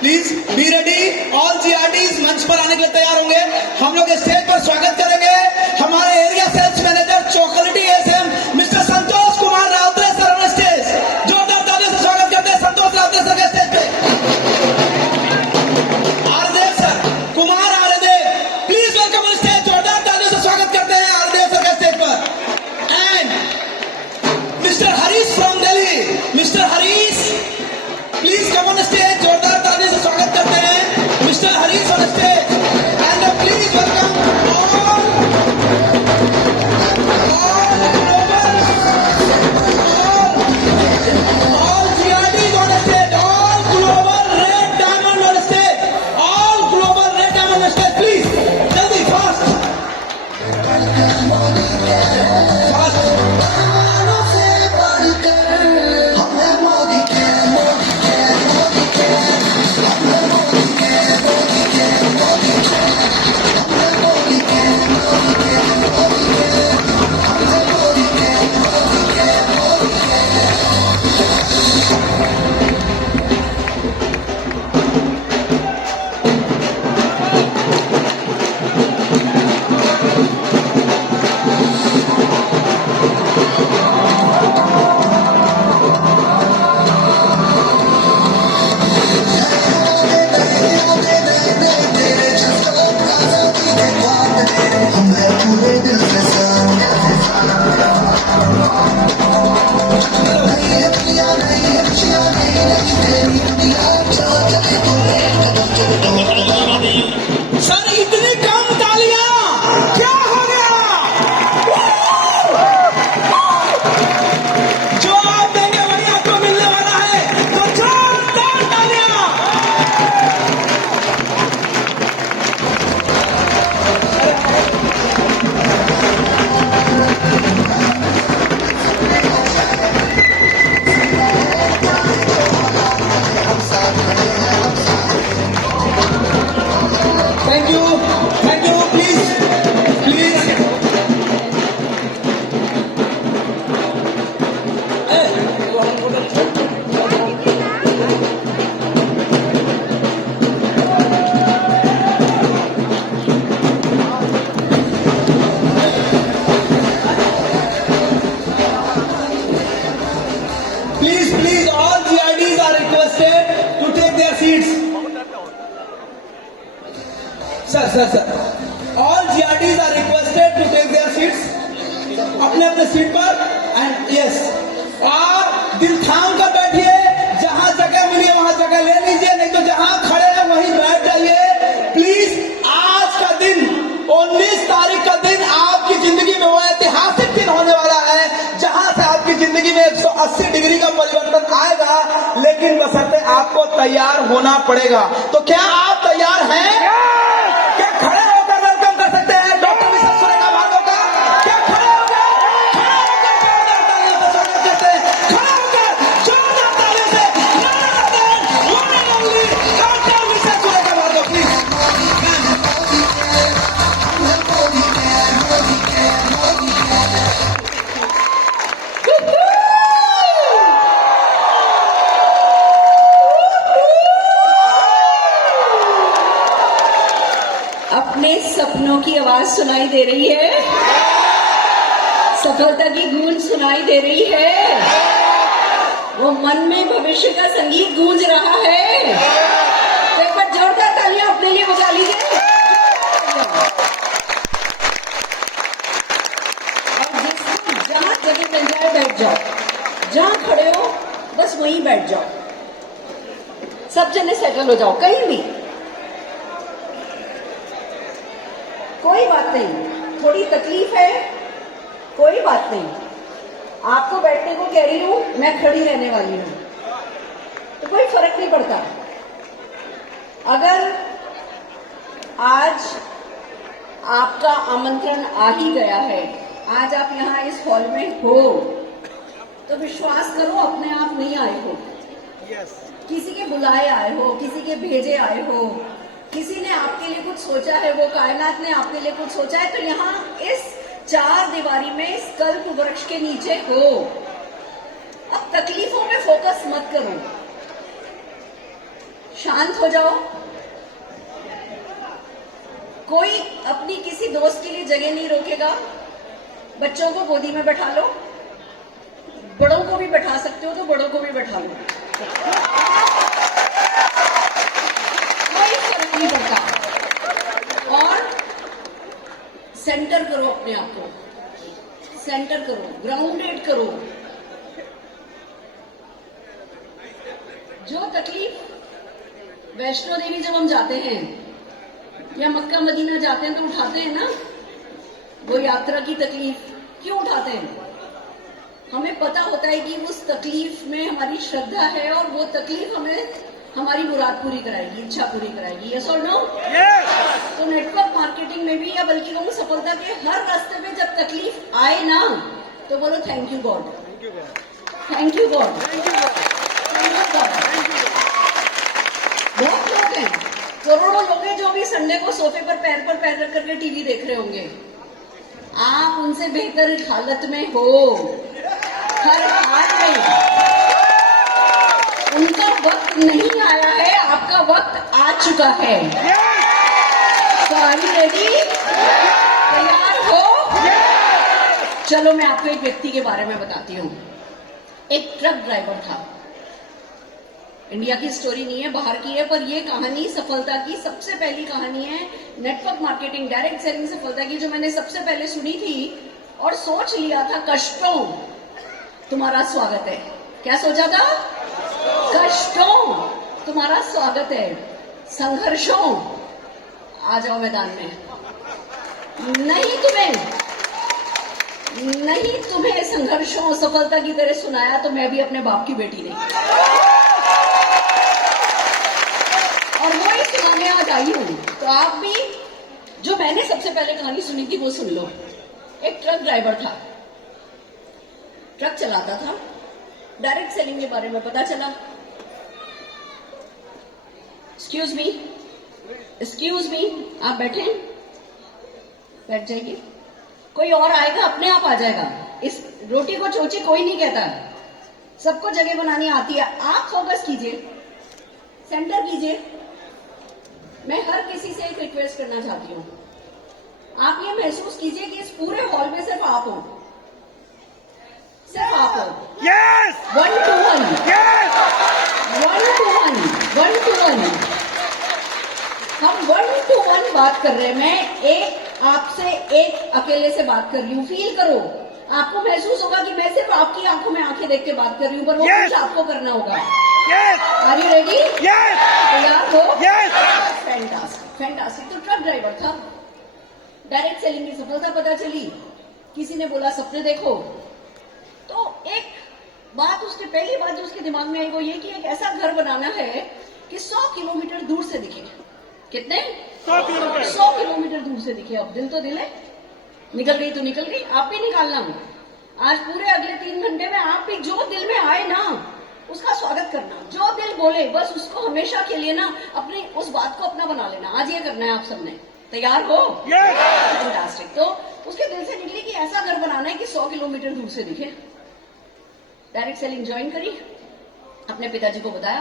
Please be ready. All जीआरटीज मंच पर आने के लिए तैयार होंगे। हम लोग स्टेज पर स्वागत करेंगे हमारे area sales manager chocolatey SM mister Santosh Kumar Routray sir on stage. जोरदार तालियों से स्वागत करते हैं संतोष राउतरे सर के स्टेज पे। Aardev sir, Kumar Aardev, please welcome on stage. जोरदार तालियों से स्वागत करते हैं आरदेव सर के स्टेज पर। And mister Harish from Delhi, mister Harish please come on stage. जोरदार तालियों से स्वागत करते हैं mister Harish on stage. And please welcome all GRDs on stage, all global red diamond on stage, all global red diamond on stage, please. Jaldi, fast. Sir इतनी कम तालियां, क्या हो गया? जो आप देंगे वही आपको मिलने वाला है, तो जोरदार तालियां। Thank you, please please. Please, all GRDs are requested to take their seats. Sir, all GRDs are requested to take their seats. अपने सीट पर। एंड यस, और दिल थाम कर बैठिए। जहां जगह मिली वहां जगह ले लीजिए, नहीं तो जहां खड़े हैं वहीं बैठ जाइए प्लीज। आज का दिन 19 तारीख का दिन आपकी जिंदगी में वो ऐतिहासिक दिन होने वाला है जहां से आपकी जिंदगी में 180 डिग्री का परिवर्तन आएगा, लेकिन बशर्ते आपको तैयार होना पड़ेगा। तो क्या आप तैयार हैं? क्या खड़े होकर वेलकम कर सकते हैं डॉक्टर मिसेस सुरेखा भार्गव का? क्या खड़े होकर जोरदार तालियों से स्वागत करते हैं? खड़े होकर जोरदार तालियों से one and only doctor Mrs Surekha Bhargav, please. आवाज सुनाई दे रही है? सफलता की गूंज सुनाई दे रही है? वो मन में भविष्य का संगीत गूंज रहा है? तो एक बार जोरदार तालियां अपने लिए बजा लीजिए। और जिसको जहां जगह मिल जाए बैठ जाओ, जहां खड़े हो बस वहीं बैठ जाओ, सब जने सेटल हो जाओ कहीं भी। कोई बात नहीं, थोड़ी तकलीफ है, कोई बात नहीं, आपको बैठने को कह रही हूं, मैं खड़ी रहने वाली हूं, तो कोई फर्क नहीं पड़ता। अगर आज आपका आमंत्रण आ ही गया है, आज आप यहां इस हॉल में हो, तो विश्वास करो अपने आप नहीं आए हो। किसी के बुलाए आए हो, किसी के भेजे आए हो, किसी ने आपके लिए कुछ सोचा है, वो कायनात ने आपके लिए कुछ सोचा है, तो यहाँ इस चार दीवारी में इस कल्प वृक्ष के नीचे हो। अब तकलीफों में फोकस मत करो, शांत हो जाओ। कोई अपनी किसी दोस्त के लिए जगह नहीं रोकेगा। बच्चों को गोदी में बैठा लो, बड़ों को भी बैठा सकते हो तो बड़ों को भी बैठा लो, कोई फर्क नहीं पड़ता। और सेंटर करो अपने आप को, सेंटर करो, ग्राउंडेड करो। जो तकलीफ वैष्णो देवी जब हम जाते हैं या मक्का मदीना जाते हैं तो उठाते हैं ना, वो यात्रा की तकलीफ क्यों उठाते हैं? हमें पता होता है कि उस तकलीफ में हमारी श्रद्धा है और वो तकलीफ हमें हमारी मुराद पूरी कराएगी, इच्छा पूरी कराएगी। यस और नो? तो नेटवर्क मार्केटिंग में भी, या बल्कि कहूँ सफलता के हर रास्ते में जब तकलीफ आए ना, तो बोलो thank you God, thank you God, thank you God. बहुत लोग हैं, करोड़ों लोग हैं जो भी संडे को सोफे पर पैर रख करके टीवी देख रहे होंगे। आप उनसे बेहतर हालत में हो, हर हाल में। उनका वक्त नहीं आया है, आपका वक्त आ चुका है। सॉरी रेडी, तैयार हो? चलो मैं आपको एक व्यक्ति के बारे में बताती हूँ। एक ट्रक ड्राइवर था, इंडिया की स्टोरी नहीं है, बाहर की है, पर ये कहानी सफलता की सबसे पहली कहानी है, नेटवर्क मार्केटिंग डायरेक्ट सेलिंग सफलता की, जो मैंने सबसे पहले सुनी थी और सोच लिया था कष्टों तुम्हारा स्वागत है। क्या सोचा था? कष्टों तुम्हारा स्वागत है, संघर्षों आ जाओ मैदान में। नहीं तुम्हें संघर्षों सफलता की तरह सुनाया तो मैं भी अपने बाप की बेटी नहीं, और वो ही सुनाने आज आई हूं। तो आप भी, जो मैंने सबसे पहले कहानी सुनी थी वो सुन लो। एक ट्रक ड्राइवर था, ट्रक चलाता था, डायरेक्ट सेलिंग के बारे में पता चला। एक्सक्यूज मी, आप बैठे, बैठ जाइए, कोई और आएगा अपने आप आ जाएगा। इस रोटी को चोची कोई नहीं कहता, सबको जगह बनानी आती है। आप फोकस कीजिए, सेंटर कीजिए। मैं हर किसी से एक रिक्वेस्ट करना चाहती हूँ, आप ये महसूस कीजिए कि इस पूरे हॉल में सिर्फ आप हो, सिर्फ आप हो। Yes! 1 to 1, Yes! 1 to 1, 1 to 1। हम 1 to 1 बात कर रहे हैं। मैं एक आपसे, एक अकेले से बात कर रही हूँ। फील करो, आपको महसूस होगा कि मैं सिर्फ आपकी आंखों में आंखें देख के बात कर रही हूँ, पर वो Yes! कुछ आपको करना होगा। Yes! Are you ready? Yes! तैयार हो? Yes! Fantastic, fantastic. तो ट्रक ड्राइवर था, डायरेक्ट सेलिंग की सफलता पता चली, किसी ने बोला सपने देखो, तो एक बात, उसके पहली बात जो उसके दिमाग में आई वो ये कि एक ऐसा घर बनाना है कि 100 किलोमीटर दूर से दिखे। कितने? 100 किलोमीटर। 100 किलोमीटर दूर से दिखे। अब दिल तो दिल है, निकल गई तो निकल गई, आप भी निकालना। आज पूरे अगले 3 घंटे में आप भी जो दिल में आए ना उसका स्वागत करना, जो दिल बोले बस उसको हमेशा के लिए ना अपनी उस बात को अपना बना लेना। आज ये करना है आप सबने, तैयार हो? फैंटास्टिक। तो उसके दिल से निकली कि ऐसा घर बनाना है कि 100 किलोमीटर दूर से दिखे। डायरेक्ट सेलिंग ज्वाइन करी, अपने पिताजी को बताया,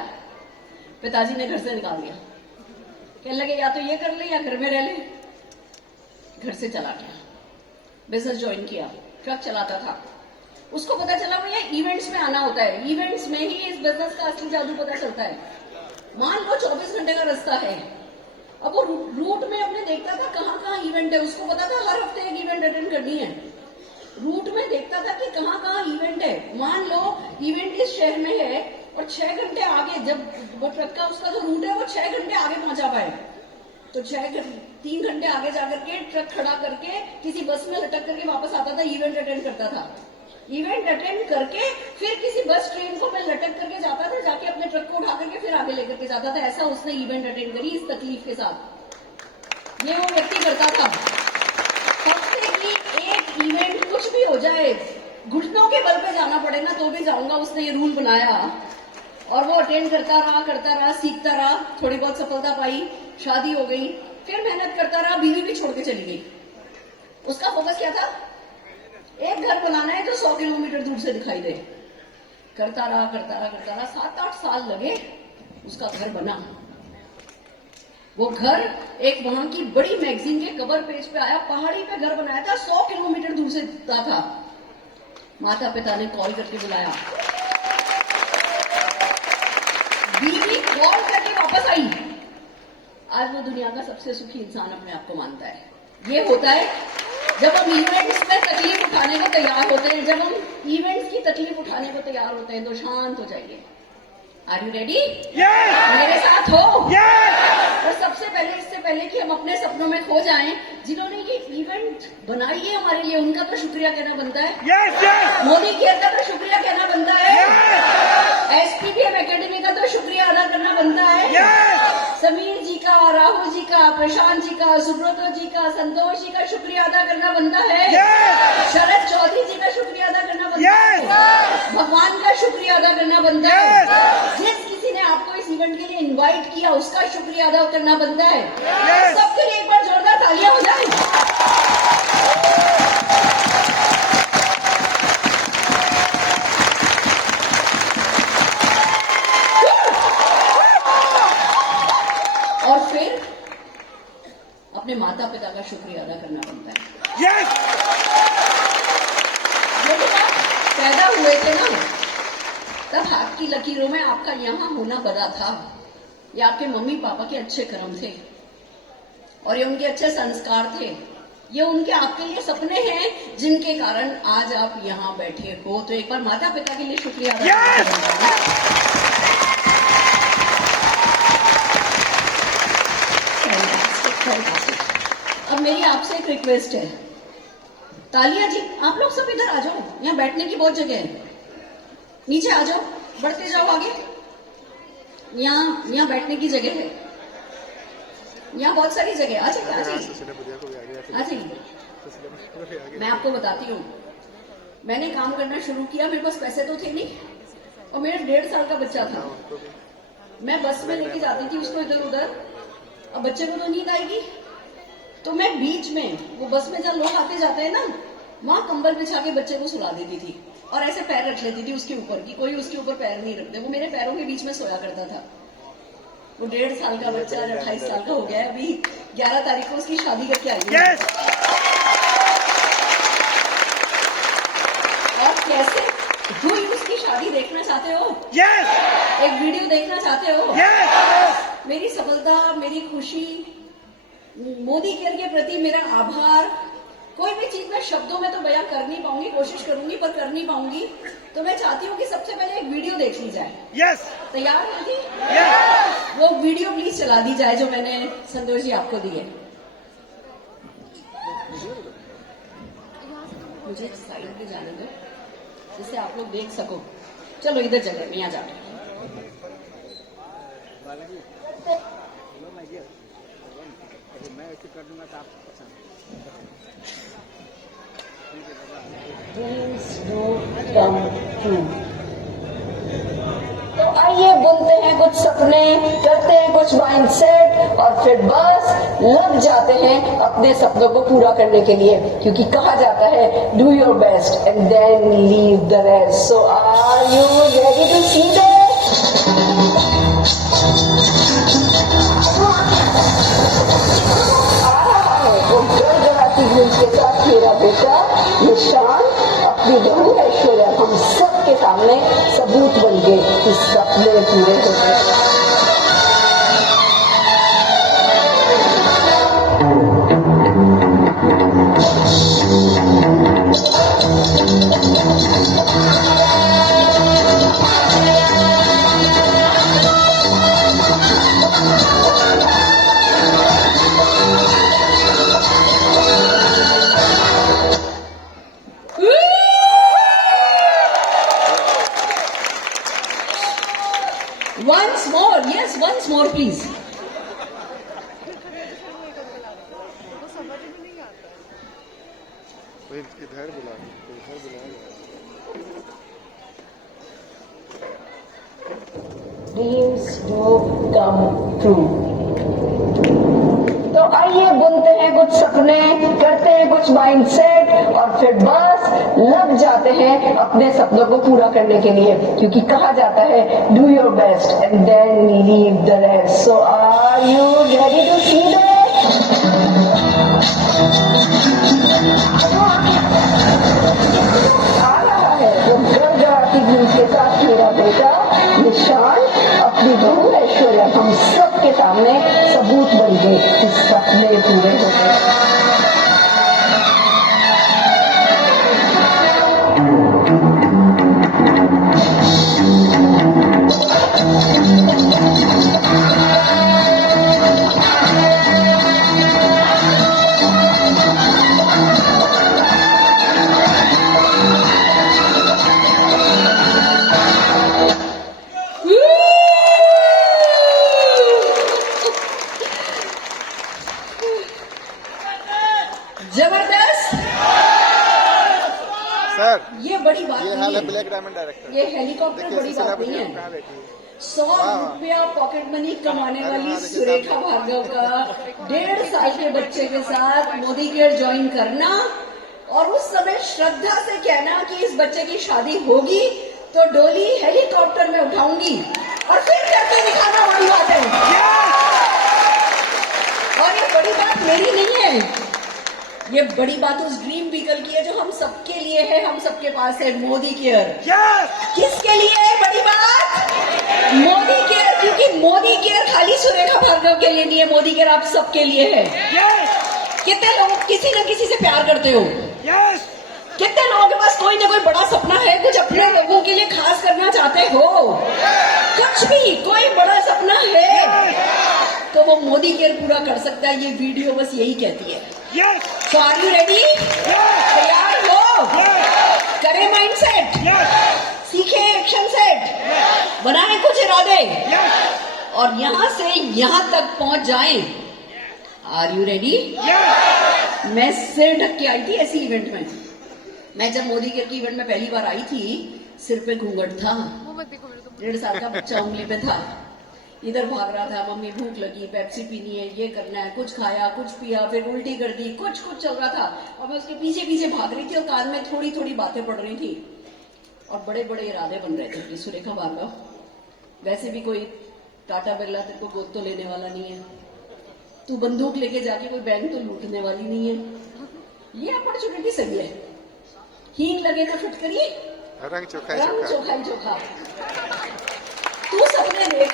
पिताजी ने घर से निकाल दिया। कहने लगे या तो ये कर ले या घर में रह ले। घर से चला गया, बिजनेस ज्वाइन किया, ट्रक चलाता था। उसको पता चला भैया इवेंट्स में आना होता है, इवेंट्स में ही इस बिजनेस का असली जादू पता चलता है। मान लो 24 घंटे का रास्ता है, अब वो रूट में अपने देखता था कहाँ कहाँ इवेंट है, उसको पता था हर हफ्ते एक इवेंट अटेंड करनी है। रूट में देखता था कि कहाँ कहाँ इवेंट है। मान लो इवेंट इस शहर में है और 6 घंटे आगे, जब वो ट्रक का उसका जो रूट है वो 6 घंटे आगे पहुंचा पाए, तो 3 घंटे आगे जाकर के ट्रक खड़ा करके किसी बस में लटक करके वापस आता था, इवेंट अटेंड करता था। इवेंट अटेंड करके फिर किसी बस ट्रेन को मैं लटक करके जाता था, जाके अपने ट्रक को उठा करके फिर आगे लेकर के जाता था। ऐसा उसने इवेंट अटेंड करी इस तकलीफ के साथ। ये वो व्यक्ति करता था। हफ्ते की एक इवेंट कुछ भी हो जाए, घुटनों के बल पे जाना पड़े ना तो भी जाऊंगा, उसने ये रूल बनाया और वो अटेंड करता रहा, सीखता रहा, थोड़ी बहुत सफलता पाई, शादी हो गई, फिर मेहनत करता रहा, बीवी भी छोड़ के चली गई। उसका फोकस क्या था? एक घर बनाना है जो 100 किलोमीटर दूर से दिखाई दे। करता रहा 7-8 साल लगे, उसका घर बना। वो घर एक वहां की बड़ी मैगजीन के कवर पेज पे आया, पहाड़ी पे घर बनाया था, 100 किलोमीटर दूर से था। माता पिता ने कॉल करके बुलाया, बीवी कॉल करके वापस आई। आज वो दुनिया का सबसे सुखी इंसान अपने आप को मानता है। ये होता है जब हम इवेंट्स में तकलीफ उठाने को तैयार होते हैं, जब हम इवेंट्स की तकलीफ उठाने को तैयार होते हैं तो शांत हो जाइए। Are you ready? मेरे साथ हो? और सबसे पहले, इससे पहले कि हम अपने सपनों में खो जाएं, जिन्होंने ये इवेंट बनाई है हमारे लिए, उनका तो शुक्रिया कहना बनता है। मोदी केयर का तो शुक्रिया कहना बनता है। एसपीबीएम एकेडमी का तो शुक्रिया अदा करना बनता है। समीर जी का, राहुल जी का, प्रशांत जी का, सुब्रतो जी का, संतोष जी का शुक्रिया अदा करना बनता है। शरद चौधरी जी का शुक्रिया अदा करना बनता है। भगवान का शुक्रिया अदा करना बनता है। जिस किसी ने आपको इस इवेंट के लिए इनवाइट किया उसका शुक्रिया अदा करना बनता है। सबके लिए एक बार जोरदार तालियां हो जाए। और फिर अपने माता पिता का शुक्रिया अदा करना बनता है। जब आप पैदा हुए थे ना, तब हाथ की लकीरों में आपका यहां होना बड़ा था। ये आपके मम्मी पापा के अच्छे कर्म थे और ये उनके अच्छे संस्कार थे। ये उनके आपके लिए सपने हैं जिनके कारण आज आप यहाँ बैठे हो। तो एक बार माता पिता के लिए शुक्रिया अदा करना है। अब मेरी आपसे एक रिक्वेस्ट है, तालिया जी आप लोग सब इधर आ जाओ, यहाँ बैठने की बहुत जगह है। नीचे आ जाओ, बढ़ते जाओ आगे, यहाँ बैठने की जगह है, यहाँ बहुत सारी जगह। आ जाइए। मैं आपको बताती हूँ, मैंने काम करना शुरू किया, मेरे पास पैसे तो थे नहीं और मेरा 1.5 साल का बच्चा था। मैं बस में लेके जाती थी उसको इधर उधर, अब बच्चे को तो नींद आएगी, तो मैं बीच में, वो बस में जहाँ लोग आते जाते हैं ना, वहां कंबल बिछा के बच्चे को सुला देती थी और ऐसे पैर रख लेती थी उसके ऊपर, कि कोई उसके ऊपर पैर नहीं रखते। वो मेरे पैरों के बीच में सोया करता था। वो 1.5 साल का बच्चा 28 साल का हो गया है। अभी 11 तारीख को उसकी शादी करके आई है। और कैसे हुई उसकी शादी देखना चाहते हो? एक वीडियो देखना चाहते हो? मेरी सफलता, मेरी खुशी, मोदी केयर के प्रति मेरा आभार, कोई भी चीज मैं शब्दों में तो बयां कर नहीं पाऊंगी, कोशिश करूंगी पर कर नहीं पाऊंगी। तो मैं चाहती हूँ कि सबसे पहले एक वीडियो देख ली जाए। तैयार है जी? वो वीडियो प्लीज चला दी जाए जो मैंने संतोष जी आपको दी है। मुझे साइड पे जाने दो जिससे आप लोग देख सको। चलो इधर चले, मैं यहाँ जा रही हूँ। मैं ऐसे कर दूंगा तो आप तो आइए बुनते हैं कुछ सपने, करते हैं कुछ माइंडसेट और फिर बस लग जाते हैं अपने सपनों को पूरा करने के लिए, क्योंकि कहा जाता है do your best and then leave the rest. So are you ready to see this? आ रहा है वो निशान अपनी बहू ऐश्वर्या हम सबके सामने सबूत बन गए कि सपने पूरे हो गए। Once more, yes, once more, please. इधर बुला, इधर बुलाया। Dreams do come true. तो आइए बुनते हैं कुछ सपने, करते हैं कुछ माइंडसेट और फिर बस लग जाते हैं अपने सपनों को पूरा करने के लिए, क्योंकि कहा जाता है do your best and then leave the rest. So are you ready to see that? आ रहा है वो गड़गड़ाती न्यूज के साथ मेरा बेटा निशान अपनी बहू ऐश्वर्या हम सबके सामने सबूत बन गए कि सपने पूरे हो गए। जबरदस्त। सर ये बड़ी बात ये नहीं हाल है है। Black diamond director. ये हेलीकॉप्टर देखिए, बड़ी सिलसिला बात नहीं बुजुर्ग है। कहाँ बैठी है? 100 रुपया पॉकेट मनी कमाने वाली सुरेखा भार्गव का 1.5 साल के बच्चे के साथ मोदी केयर ज्वाइन करना और उस समय श्रद्धा से कहना कि इस बच्चे की शादी होगी तो डोली हेलीकॉप्टर में उठाऊंगी और फिर करके दिखाना बड़ी बात है। और ये बड़ी बात मेरी नहीं है, ये बड़ी बात उस ड्रीम व्हीकल की है जो हम सबके लिए है, हम सबके पास है, मोदी केयर। किसके लिए है बड़ी बात? मोदी केयर, क्योंकि मोदी केयर खाली सुरेखा भार्गव के लिए नहीं है, मोदी केयर आप सबके लिए है। कितने लोग किसी न किसी से प्यार करते हो? कितने लोगों के पास कोई ना कोई बड़ा सपना है, कुछ अपने लोगों के लिए खास करना चाहते हो? कुछ भी कोई बड़ा सपना है तो वो मोदी केयर पूरा कर सकता है। ये वीडियो बस यही कहती है। So are you ready? तैयार हो? करें माइंडसेट, सीखे एक्शन सेट, बनाए कुछ इरादे और यहां से यहां तक पहुंच जाएं। Are you ready? मैं सिर ढक के आई थी ऐसी इवेंट में। मैं जब मोदी केयर की इवेंट में पहली बार आई थी, सिर पे घूंघट था, 1.5 साल का बच्चा उंगली पे था, इधर भाग रहा था, मम्मी भूख लगी, पेप्सी पीनी है, ये करना है, कुछ खाया, कुछ पिया, फिर उल्टी कर दी, कुछ कुछ चल रहा था और मैं उसके पीछे पीछे भाग रही थी और कान में थोड़ी थोड़ी बातें पड़ रही थी और बड़े बड़े इरादे बन रहे थे कि सुरेखा भार्गव, वैसे भी कोई टाटा बिरला तेरे को गोद तो लेने वाला नहीं है, तू बंदूक लेके जाके कोई बैंक तो लूटने वाली नहीं है, ये अपॉर्चुनिटी सही है, हींग लगे ना फिटकरी, रंग चोखा चोखा ही चोखा। तू सपने देख,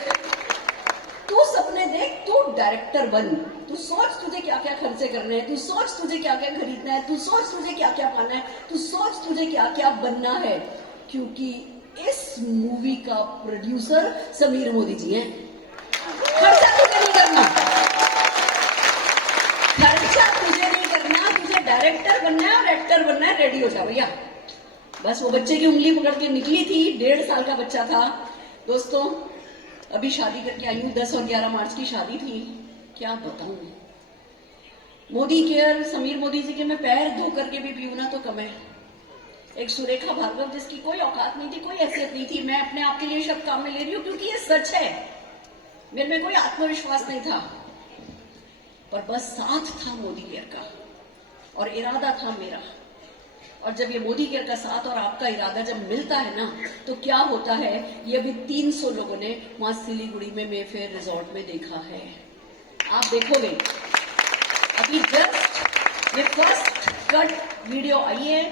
तू डायरेक्टर बन, तू सोच तुझे क्या क्या खर्चे करने हैं, तू सोच तुझे क्या क्या खरीदना है, तू सोच तुझे क्या क्या पाना है, तू सोच तुझे क्या क्या बनना है, क्योंकि इस मूवी का प्रोड्यूसर समीर मोदी जी हैं। खर्चा तुझे नहीं करना, खर्चा तुझे नहीं करना, तुझे डायरेक्टर बनना है और एक्टर बनना है, रेडी हो जाओ भैया। बस वो बच्चे की उंगली पकड़ के निकली थी, 1.5 साल का बच्चा था। दोस्तों अभी शादी करके आई हूँ, 10 और 11 मार्च की शादी थी, क्या बताऊं। मोदी केयर, समीर मोदी जी के मैं पैर धो करके भी पीऊं ना तो कम है। एक सुरेखा भार्गव जिसकी कोई औकात नहीं थी, कोई हैसियत नहीं थी, मैं अपने आप के लिए शब्द काम में ले रही हूँ क्योंकि ये सच है, मेरे में कोई आत्मविश्वास नहीं था, पर बस साथ था मोदी केयर का और इरादा था मेरा। और जब ये मोदी केयर का साथ और आपका इरादा जब मिलता है ना तो क्या होता है, ये अभी 300 लोगों ने वहां सिलीगुड़ी में मेफेयर रिजॉर्ट में देखा है। आप देखोगे अभी जस्ट ये फर्स्ट कट वीडियो आई है,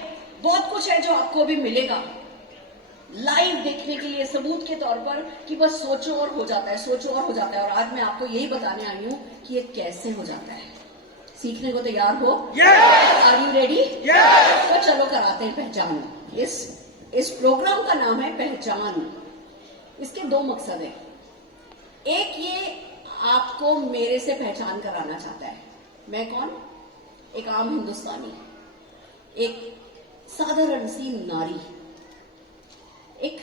बहुत कुछ है जो आपको अभी मिलेगा लाइव देखने के लिए सबूत के तौर पर कि बस सोचो और हो जाता है, सोचो और हो जाता है। और आज मैं आपको यही बताने आई हूं कि ये कैसे हो जाता है। सीखने को तैयार हो? Are you ready? तो चलो कराते हैं पहचान। इस प्रोग्राम का नाम है पहचान। इसके दो मकसद हैं। एक, ये आपको मेरे से पहचान कराना चाहता है। मैं कौन? एक आम हिंदुस्तानी, एक साधारण सी नारी, एक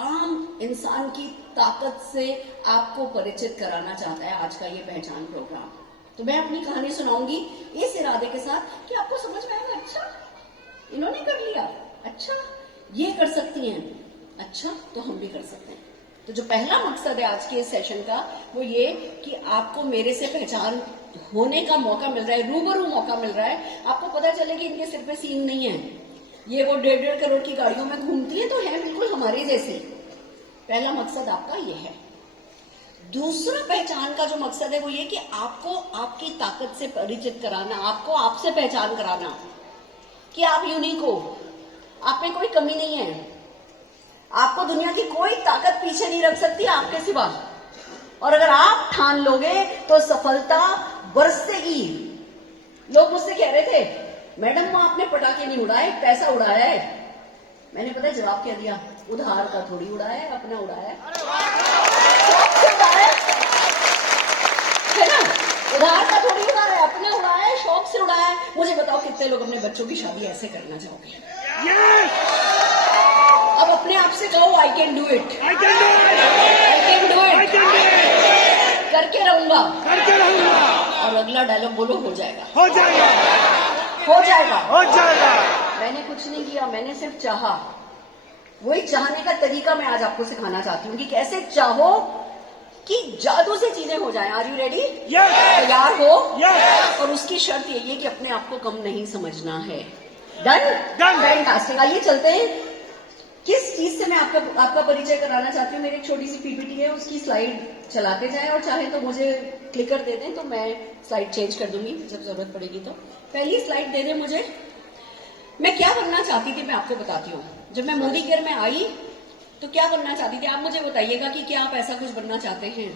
आम इंसान की ताकत से आपको परिचित कराना चाहता है आज का ये पहचान प्रोग्राम। तो मैं अपनी कहानी सुनाऊंगी इस इरादे के साथ कि आपको समझ में आएगा, अच्छा इन्होंने कर लिया, अच्छा ये कर सकती हैं, अच्छा तो हम भी कर सकते हैं। तो जो पहला मकसद है आज के इस सेशन का वो ये कि आपको मेरे से पहचान होने का मौका मिल रहा है, रूबरू मौका मिल रहा है। आपको पता चले कि इनके सिर पे सींग नहीं है, ये वो 1.5 करोड़ की गाड़ियों में घूमती है तो है बिल्कुल हमारे जैसे। पहला मकसद आपका ये है। दूसरा पहचान का जो मकसद है वो ये कि आपको आपकी ताकत से परिचित कराना, आपको आपसे पहचान कराना कि आप यूनिक हो, आप में कोई कमी नहीं है, आपको दुनिया की कोई ताकत पीछे नहीं रख सकती आपके सिवा। और अगर आप ठान लोगे तो सफलता बरसेगी। लोग मुझसे कह रहे थे, मैडम वो आपने पटाखे नहीं उड़ाए, पैसा उड़ाया है। मैंने पता है जवाब क्या दिया? उधार का थोड़ी उड़ाया है, अपना उड़ाया है। शौक से उड़ाया है ना, उधार का थोड़ी उड़ाया है, अपना उड़ाया है, शौक से उड़ाया है। मुझे बताओ कितने लोग अपने बच्चों की शादी ऐसे करना चाहोगे? अब अपने आप से कहो, I can do it, I can do it, करके रहूंगा। और अगला डायलॉग बोलो, हो जाएगा, हो जाएगा, हो जाएगा, हो जाएगा। मैंने कुछ नहीं किया, मैंने सिर्फ चाहा। वही चाहने का तरीका मैं आज आपको सिखाना चाहती हूँ कि कैसे चाहो कि जादू से चीजें हो जाएं। Are you ready? तैयार हो? और उसकी शर्त यही है कि अपने आप को कम नहीं समझना है। डन? फैंटास्टिक। आइए चलते हैं। किस चीज से मैं आपका परिचय कराना चाहती हूँ। मेरी एक छोटी सी पीपीटी है, उसकी स्लाइड चलाते जाएं और चाहे तो मुझे क्लिकर दे दें तो मैं स्लाइड चेंज कर दूंगी जब जरूरत पड़ेगी। तो पहली स्लाइड दे दें मुझे। मैं क्या बनना चाहती थी मैं आपको बताती हूँ। जब मैं मोदी केयर में आई तो क्या बनना चाहती थी आप मुझे बताइएगा कि क्या आप ऐसा कुछ बनना चाहते हैं?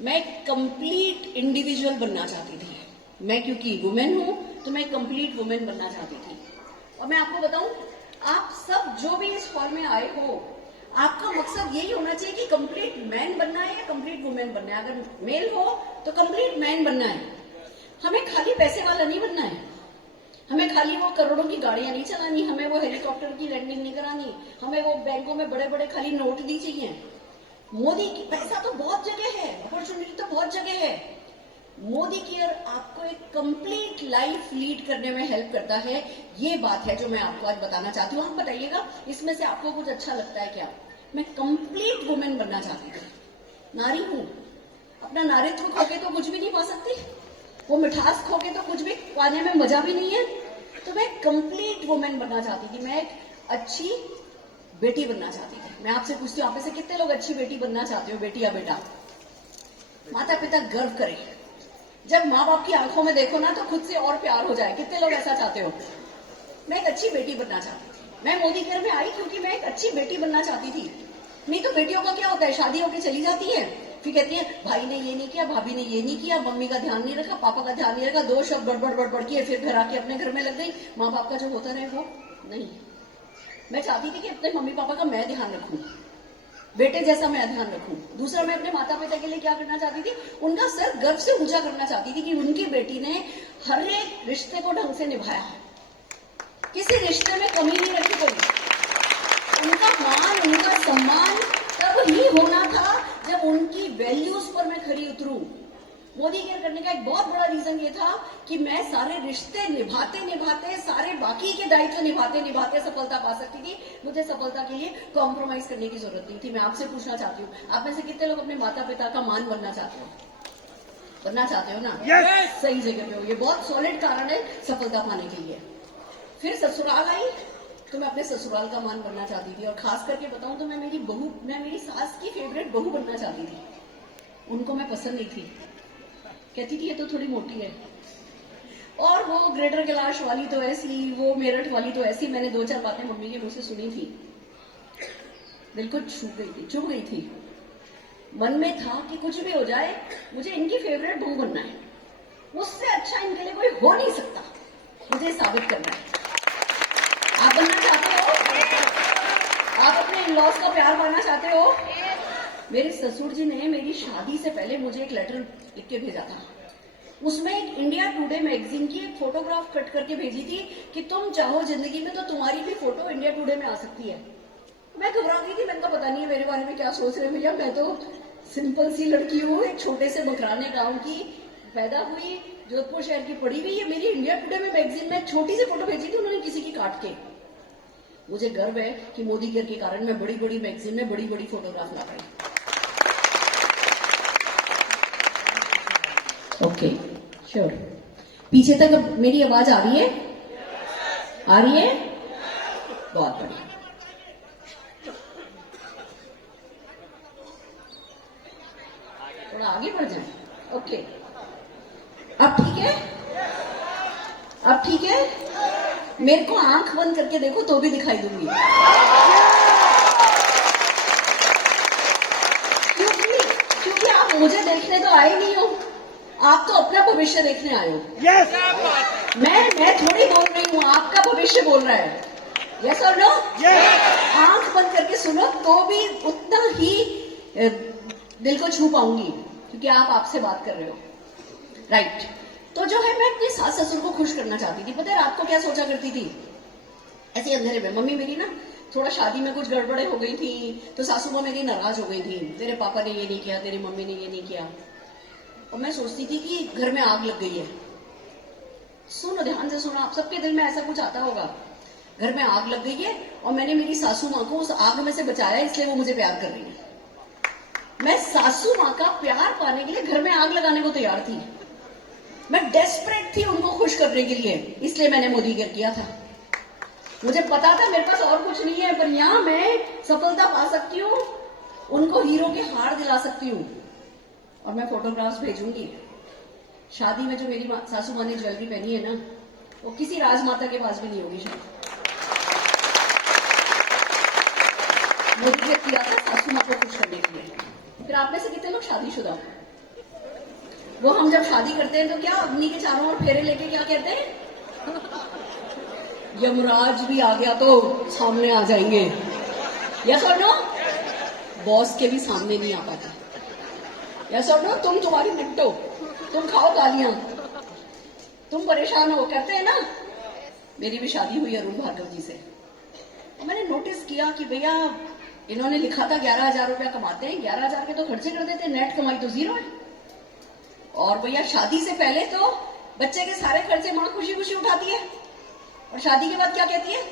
मैं कंप्लीट इंडिविजुअल बनना चाहती थी। मैं क्योंकि वुमेन हूं तो मैं कंप्लीट वुमेन बनना चाहती थी। और मैं आपको बताऊं, आप सब जो भी इस हॉल में आए हो, आपका मकसद यही होना चाहिए कि कंप्लीट मैन बनना है या कंप्लीट वुमेन बनना है। अगर मेल हो तो कंप्लीट मैन बनना है। हमें खाली पैसे वाला नहीं बनना है, हमें खाली वो करोड़ों की गाड़ियां नहीं चलानी, हमें वो हेलीकॉप्टर की लैंडिंग नहीं करानी, हमें वो बैंकों में बड़े बड़े खाली नोट दी चाहिए। मोदी की पैसा तो बहुत जगह है, अपॉर्चुनिटी तो बहुत जगह है। मोदी केयर आपको एक कंप्लीट लाइफ लीड करने में हेल्प करता है। ये बात है जो मैं आपको आज बताना चाहती हूँ। आप बताइएगा इसमें से आपको कुछ अच्छा लगता है क्या? मैं कंप्लीट वुमेन बनना चाहती थी। नारी हूं, अपना नारित्व खोके तो कुछ भी नहीं पा सकती, वो मिठास खोके तो कुछ भी पाने में मजा भी नहीं है। तो मैं कंप्लीट वुमेन बनना चाहती थी। मैं एक अच्छी बेटी बनना चाहती थी। मैं आपसे पूछती हूँ, आप में से कितने लोग अच्छी बेटी बनना चाहते हो? बेटी या बेटा? माता पिता गर्व करें। जब माँ बाप की आंखों में देखो ना तो खुद से और प्यार हो जाए। कितने लोग ऐसा चाहते हो? मैं एक अच्छी बेटी बनना चाहती थी। मैं मोदी केयर में आई क्योंकि मैं एक अच्छी बेटी बनना चाहती थी। नहीं तो बेटियों का क्या होता है, शादी होकर चली जाती है, फिर कहती है भाई ने ये नहीं किया, भाभी ने ये नहीं किया, मम्मी का ध्यान नहीं रखा, पापा का ध्यान नहीं रखा, दो शब्द बड़बड़ बड़बड़ किए, फिर घर आके अपने घर में लग गई। माँ बाप का जो होता रहे वो नहीं। मैं चाहती थी कि अपने मम्मी पापा का मैं ध्यान रखूं, बेटे जैसा मैं ध्यान रखूं। दूसरा, मैं अपने माता पिता के लिए क्या करना चाहती थी? उनका सर गर्व से ऊंचा करना चाहती थी कि उनकी बेटी ने हर एक रिश्ते को ढंग से निभाया है, किसी रिश्ते में कमी नहीं रखी कोई। उनका मान, उनका सम्मान तब ही होना था जब उनकी वैल्यूज पर मैं खरी उतरूं। मोदी केयर करने का एक बहुत बड़ा रीजन ये था कि मैं सारे रिश्ते निभाते निभाते, सारे बाकी के दायित्व निभाते निभाते सफलता पा सकती थी। मुझे सफलता के लिए कॉम्प्रोमाइज करने की जरूरत नहीं थी। मैं आपसे पूछना चाहती हूँ, आप में से कितने लोग अपने माता पिता का मान बनना चाहते हो? बनना चाहते हो ना? yes! सही जगह पे हो। ये बहुत सॉलिड कारण है सफलता पाने के लिए। फिर ससुराल आई तो मैं अपने ससुराल का मान बनना चाहती थी। और खास करके बताऊं तो मैं मेरी सास की फेवरेट बहू बनना चाहती थी। उनको मैं पसंद नहीं थी, कहती थी ये तो थोड़ी मोटी है। और वो ग्रेटर कैलाश वाली तो ऐसी, वो मेरठ वाली तो ऐसी। मैंने 2-4 बातें मम्मी की मुझसे सुनी थी, दिल को छू गई थी, चुभ गई थी। मन में था कि कुछ भी हो जाए, मुझे इनकी फेवरेट बहू बनना है। मुझसे अच्छा इनके लिए कोई हो नहीं सकता, मुझे साबित करना है। आप बनना चाहते हो? आप अपने इन-लॉज का प्यार पाना चाहते हो? मेरे ससुर जी ने मेरी शादी से पहले मुझे एक लेटर लिख के भेजा था। उसमें एक इंडिया टुडे मैगजीन की एक फोटोग्राफ कट करके भेजी थी कि तुम चाहो जिंदगी में तो तुम्हारी भी फोटो इंडिया टुडे में आ सकती है। मैं घबरा गई थी, मैंने कहा पता नहीं है मेरे बारे में क्या सोच रहे भैया, मैं तो सिंपल सी लड़की हूँ, एक छोटे से बकराने गांव की, पैदा हुई जोधपुर शहर की, पढ़ी हुई है। मेरी इंडिया टुडे में मैगजीन में एक छोटी सी फोटो भेजी थी उन्होंने किसी की काट के। मुझे गर्व है कि मोदी केयर के कारण मैं बड़ी बड़ी मैगजीन में बड़ी बड़ी फोटोग्राफ ला पाई। Okay, sure. पीछे तक अब मेरी आवाज आ रही है? आ रही है? बहुत बढ़िया। थोड़ा आगे बढ़ जाए। ओके, अब ठीक है? अब ठीक है? मेरे को आंख बंद करके देखो तो भी दिखाई दूंगी, क्योंकि आप मुझे देखने तो आए नहीं हो, आप तो अपना भविष्य देखने आए हो। yes! मैं थोड़ी बोल रही हूँ, आपका भविष्य बोल रहा है। यस और नो? आंख बंद करके सुनो तो भी उतना ही दिल को छू पाऊंगी, क्योंकि आप आपसे बात कर रहे हो। राइट। तो जो है, मैं अपने सास ससुर को खुश करना चाहती थी। पता है रात को क्या सोचा करती थी? ऐसे अंधेरे में मम्मी मेरी ना थोड़ा शादी में कुछ गड़बड़े हो गई थी, तो सासू माँ मेरी नाराज हो गई थी, तेरे पापा ने ये नहीं किया, तेरी मम्मी ने ये नहीं किया। और मैं सोचती थी कि घर में आग लग गई है। सुनो, ध्यान से सुनो, आप सबके दिल में ऐसा कुछ आता होगा, घर में आग लग गई है और मैंने मेरी सासू माँ को उस आग में से बचाया, इसलिए वो मुझे प्यार कर रही है। मैं सासू माँ का प्यार पाने के लिए घर में आग लगाने को तैयार थी। मैं डेस्परेट थी उनको खुश करने के लिए, इसलिए मैंने मोदी केयर किया था। मुझे पता था मेरे पास और कुछ नहीं है, पर यहां मैं सफलता पा सकती हूँ, उनको हीरो के हार दिला सकती हूँ। और मैं फोटोग्राफ्स भेजूंगी। शादी में जो मेरी सासू माँ ने ज्वेलरी पहनी है ना, वो किसी राजमाता के पास भी नहीं होगी शायद। मोदी केयर किया था सासू माँ को खुश करने के लिए। फिर आप में से कितने लोग शादीशुदा? वो हम जब शादी करते हैं तो क्या अग्नि के चारों ओर फेरे लेके क्या कहते हैं? यमराज भी आ गया तो सामने आ जाएंगे। यस और नो? बॉस के भी सामने नहीं आ पाता। यस और नो? तुम तुम्हारी निपटो, तुम खाओ गालियां, तुम परेशान हो, कहते हैं ना। मेरी भी शादी हुई अरुण भार्गव जी से। और मैंने नोटिस किया कि भैया इन्होंने लिखा था 11,000 रुपया कमाते हैं, 11,000 के तो खर्चे कर देते, नेट कमाई तो 0 है। और भैया शादी से पहले तो बच्चे के सारे खर्चे माँ खुशी खुशी उठाती है, और शादी के बाद क्या कहती है?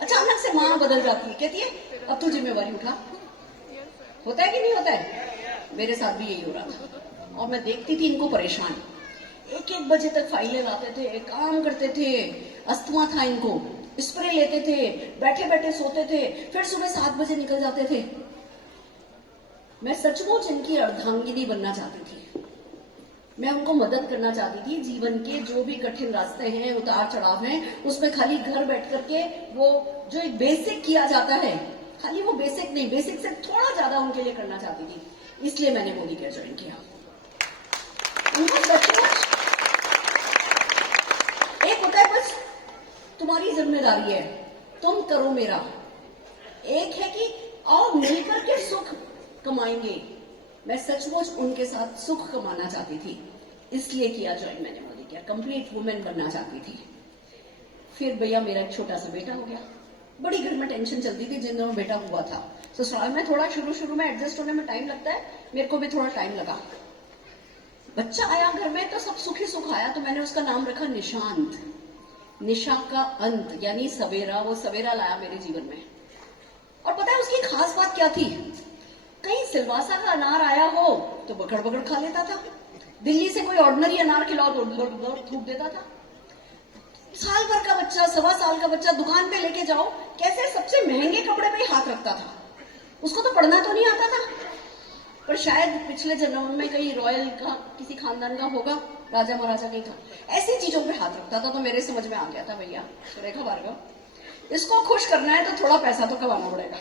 अचानक से माँ बदल जाती है, कहती है अब तू जिम्मेवारी उठा। होता है कि नहीं होता है? मेरे साथ भी यही हो रहा था। और मैं देखती थी इनको परेशान, 1-1 बजे तक फाइलें लाते थे, काम करते थे, अस्थमा था इनको, स्प्रे लेते थे, बैठे बैठे सोते थे, फिर सुबह 7 बजे निकल जाते थे। मैं सचमुच इनकी अर्धांगिनी बनना चाहती थी। मैं उनको मदद करना चाहती थी। जीवन के जो भी कठिन रास्ते हैं, उतार चढ़ाव हैं, उसमें खाली घर बैठ करके वो जो एक बेसिक किया जाता है, खाली वो बेसिक नहीं, बेसिक से थोड़ा ज्यादा उनके लिए करना चाहती थी। इसलिए मैंने मोदी केयर ज्वाइन किया। उनको सचमुच एक होता है बस तुम्हारी जिम्मेदारी है, तुम करो मेरा। एक है कि आओ मिलकर के सुख कमाएंगे। मैं सचमुच उनके साथ सुख कमाना चाहती थी, इसलिए किया ज्वाइन मैंने मोदी केयर। कंप्लीट वुमेन बनना चाहती थी। फिर भैया मेरा एक छोटा सा बेटा हो गया। बड़ी घर में टेंशन चलती थी जिन दिनों बेटा हुआ था। ससुराल में थोड़ा शुरू में एडजस्ट होने में टाइम लगता है, मेरे को भी थोड़ा टाइम लगा। बच्चा आया घर में तो सब सुखी सुख आया, तो मैंने उसका नाम रखा निशांत। निशा का अंत यानी सवेरा, वो सवेरा लाया मेरे जीवन में। और पता है उसकी खास बात क्या थी? कहीं सिलवासा का अनार आया हो तो बकड़ बकड़ खा लेता था, दिल्ली से कोई ऑर्डिनरी अनार खिलाओ तो थूक देता था। साल भर का बच्चा, 1.25 साल का बच्चा दुकान पे लेके जाओ, कैसे सबसे महंगे कपड़े पे ही हाथ रखता था। उसको तो पढ़ना तो नहीं आता था, पर शायद पिछले जन्म में कहीं रॉयल का किसी खानदान का होगा, राजा महाराजा के घर, ऐसी चीजों पे हाथ रखता था। तो मेरे समझ में आ गया था भैया सुरेखा भार्गव, इसको खुश करना है तो थोड़ा पैसा तो कमाना पड़ेगा,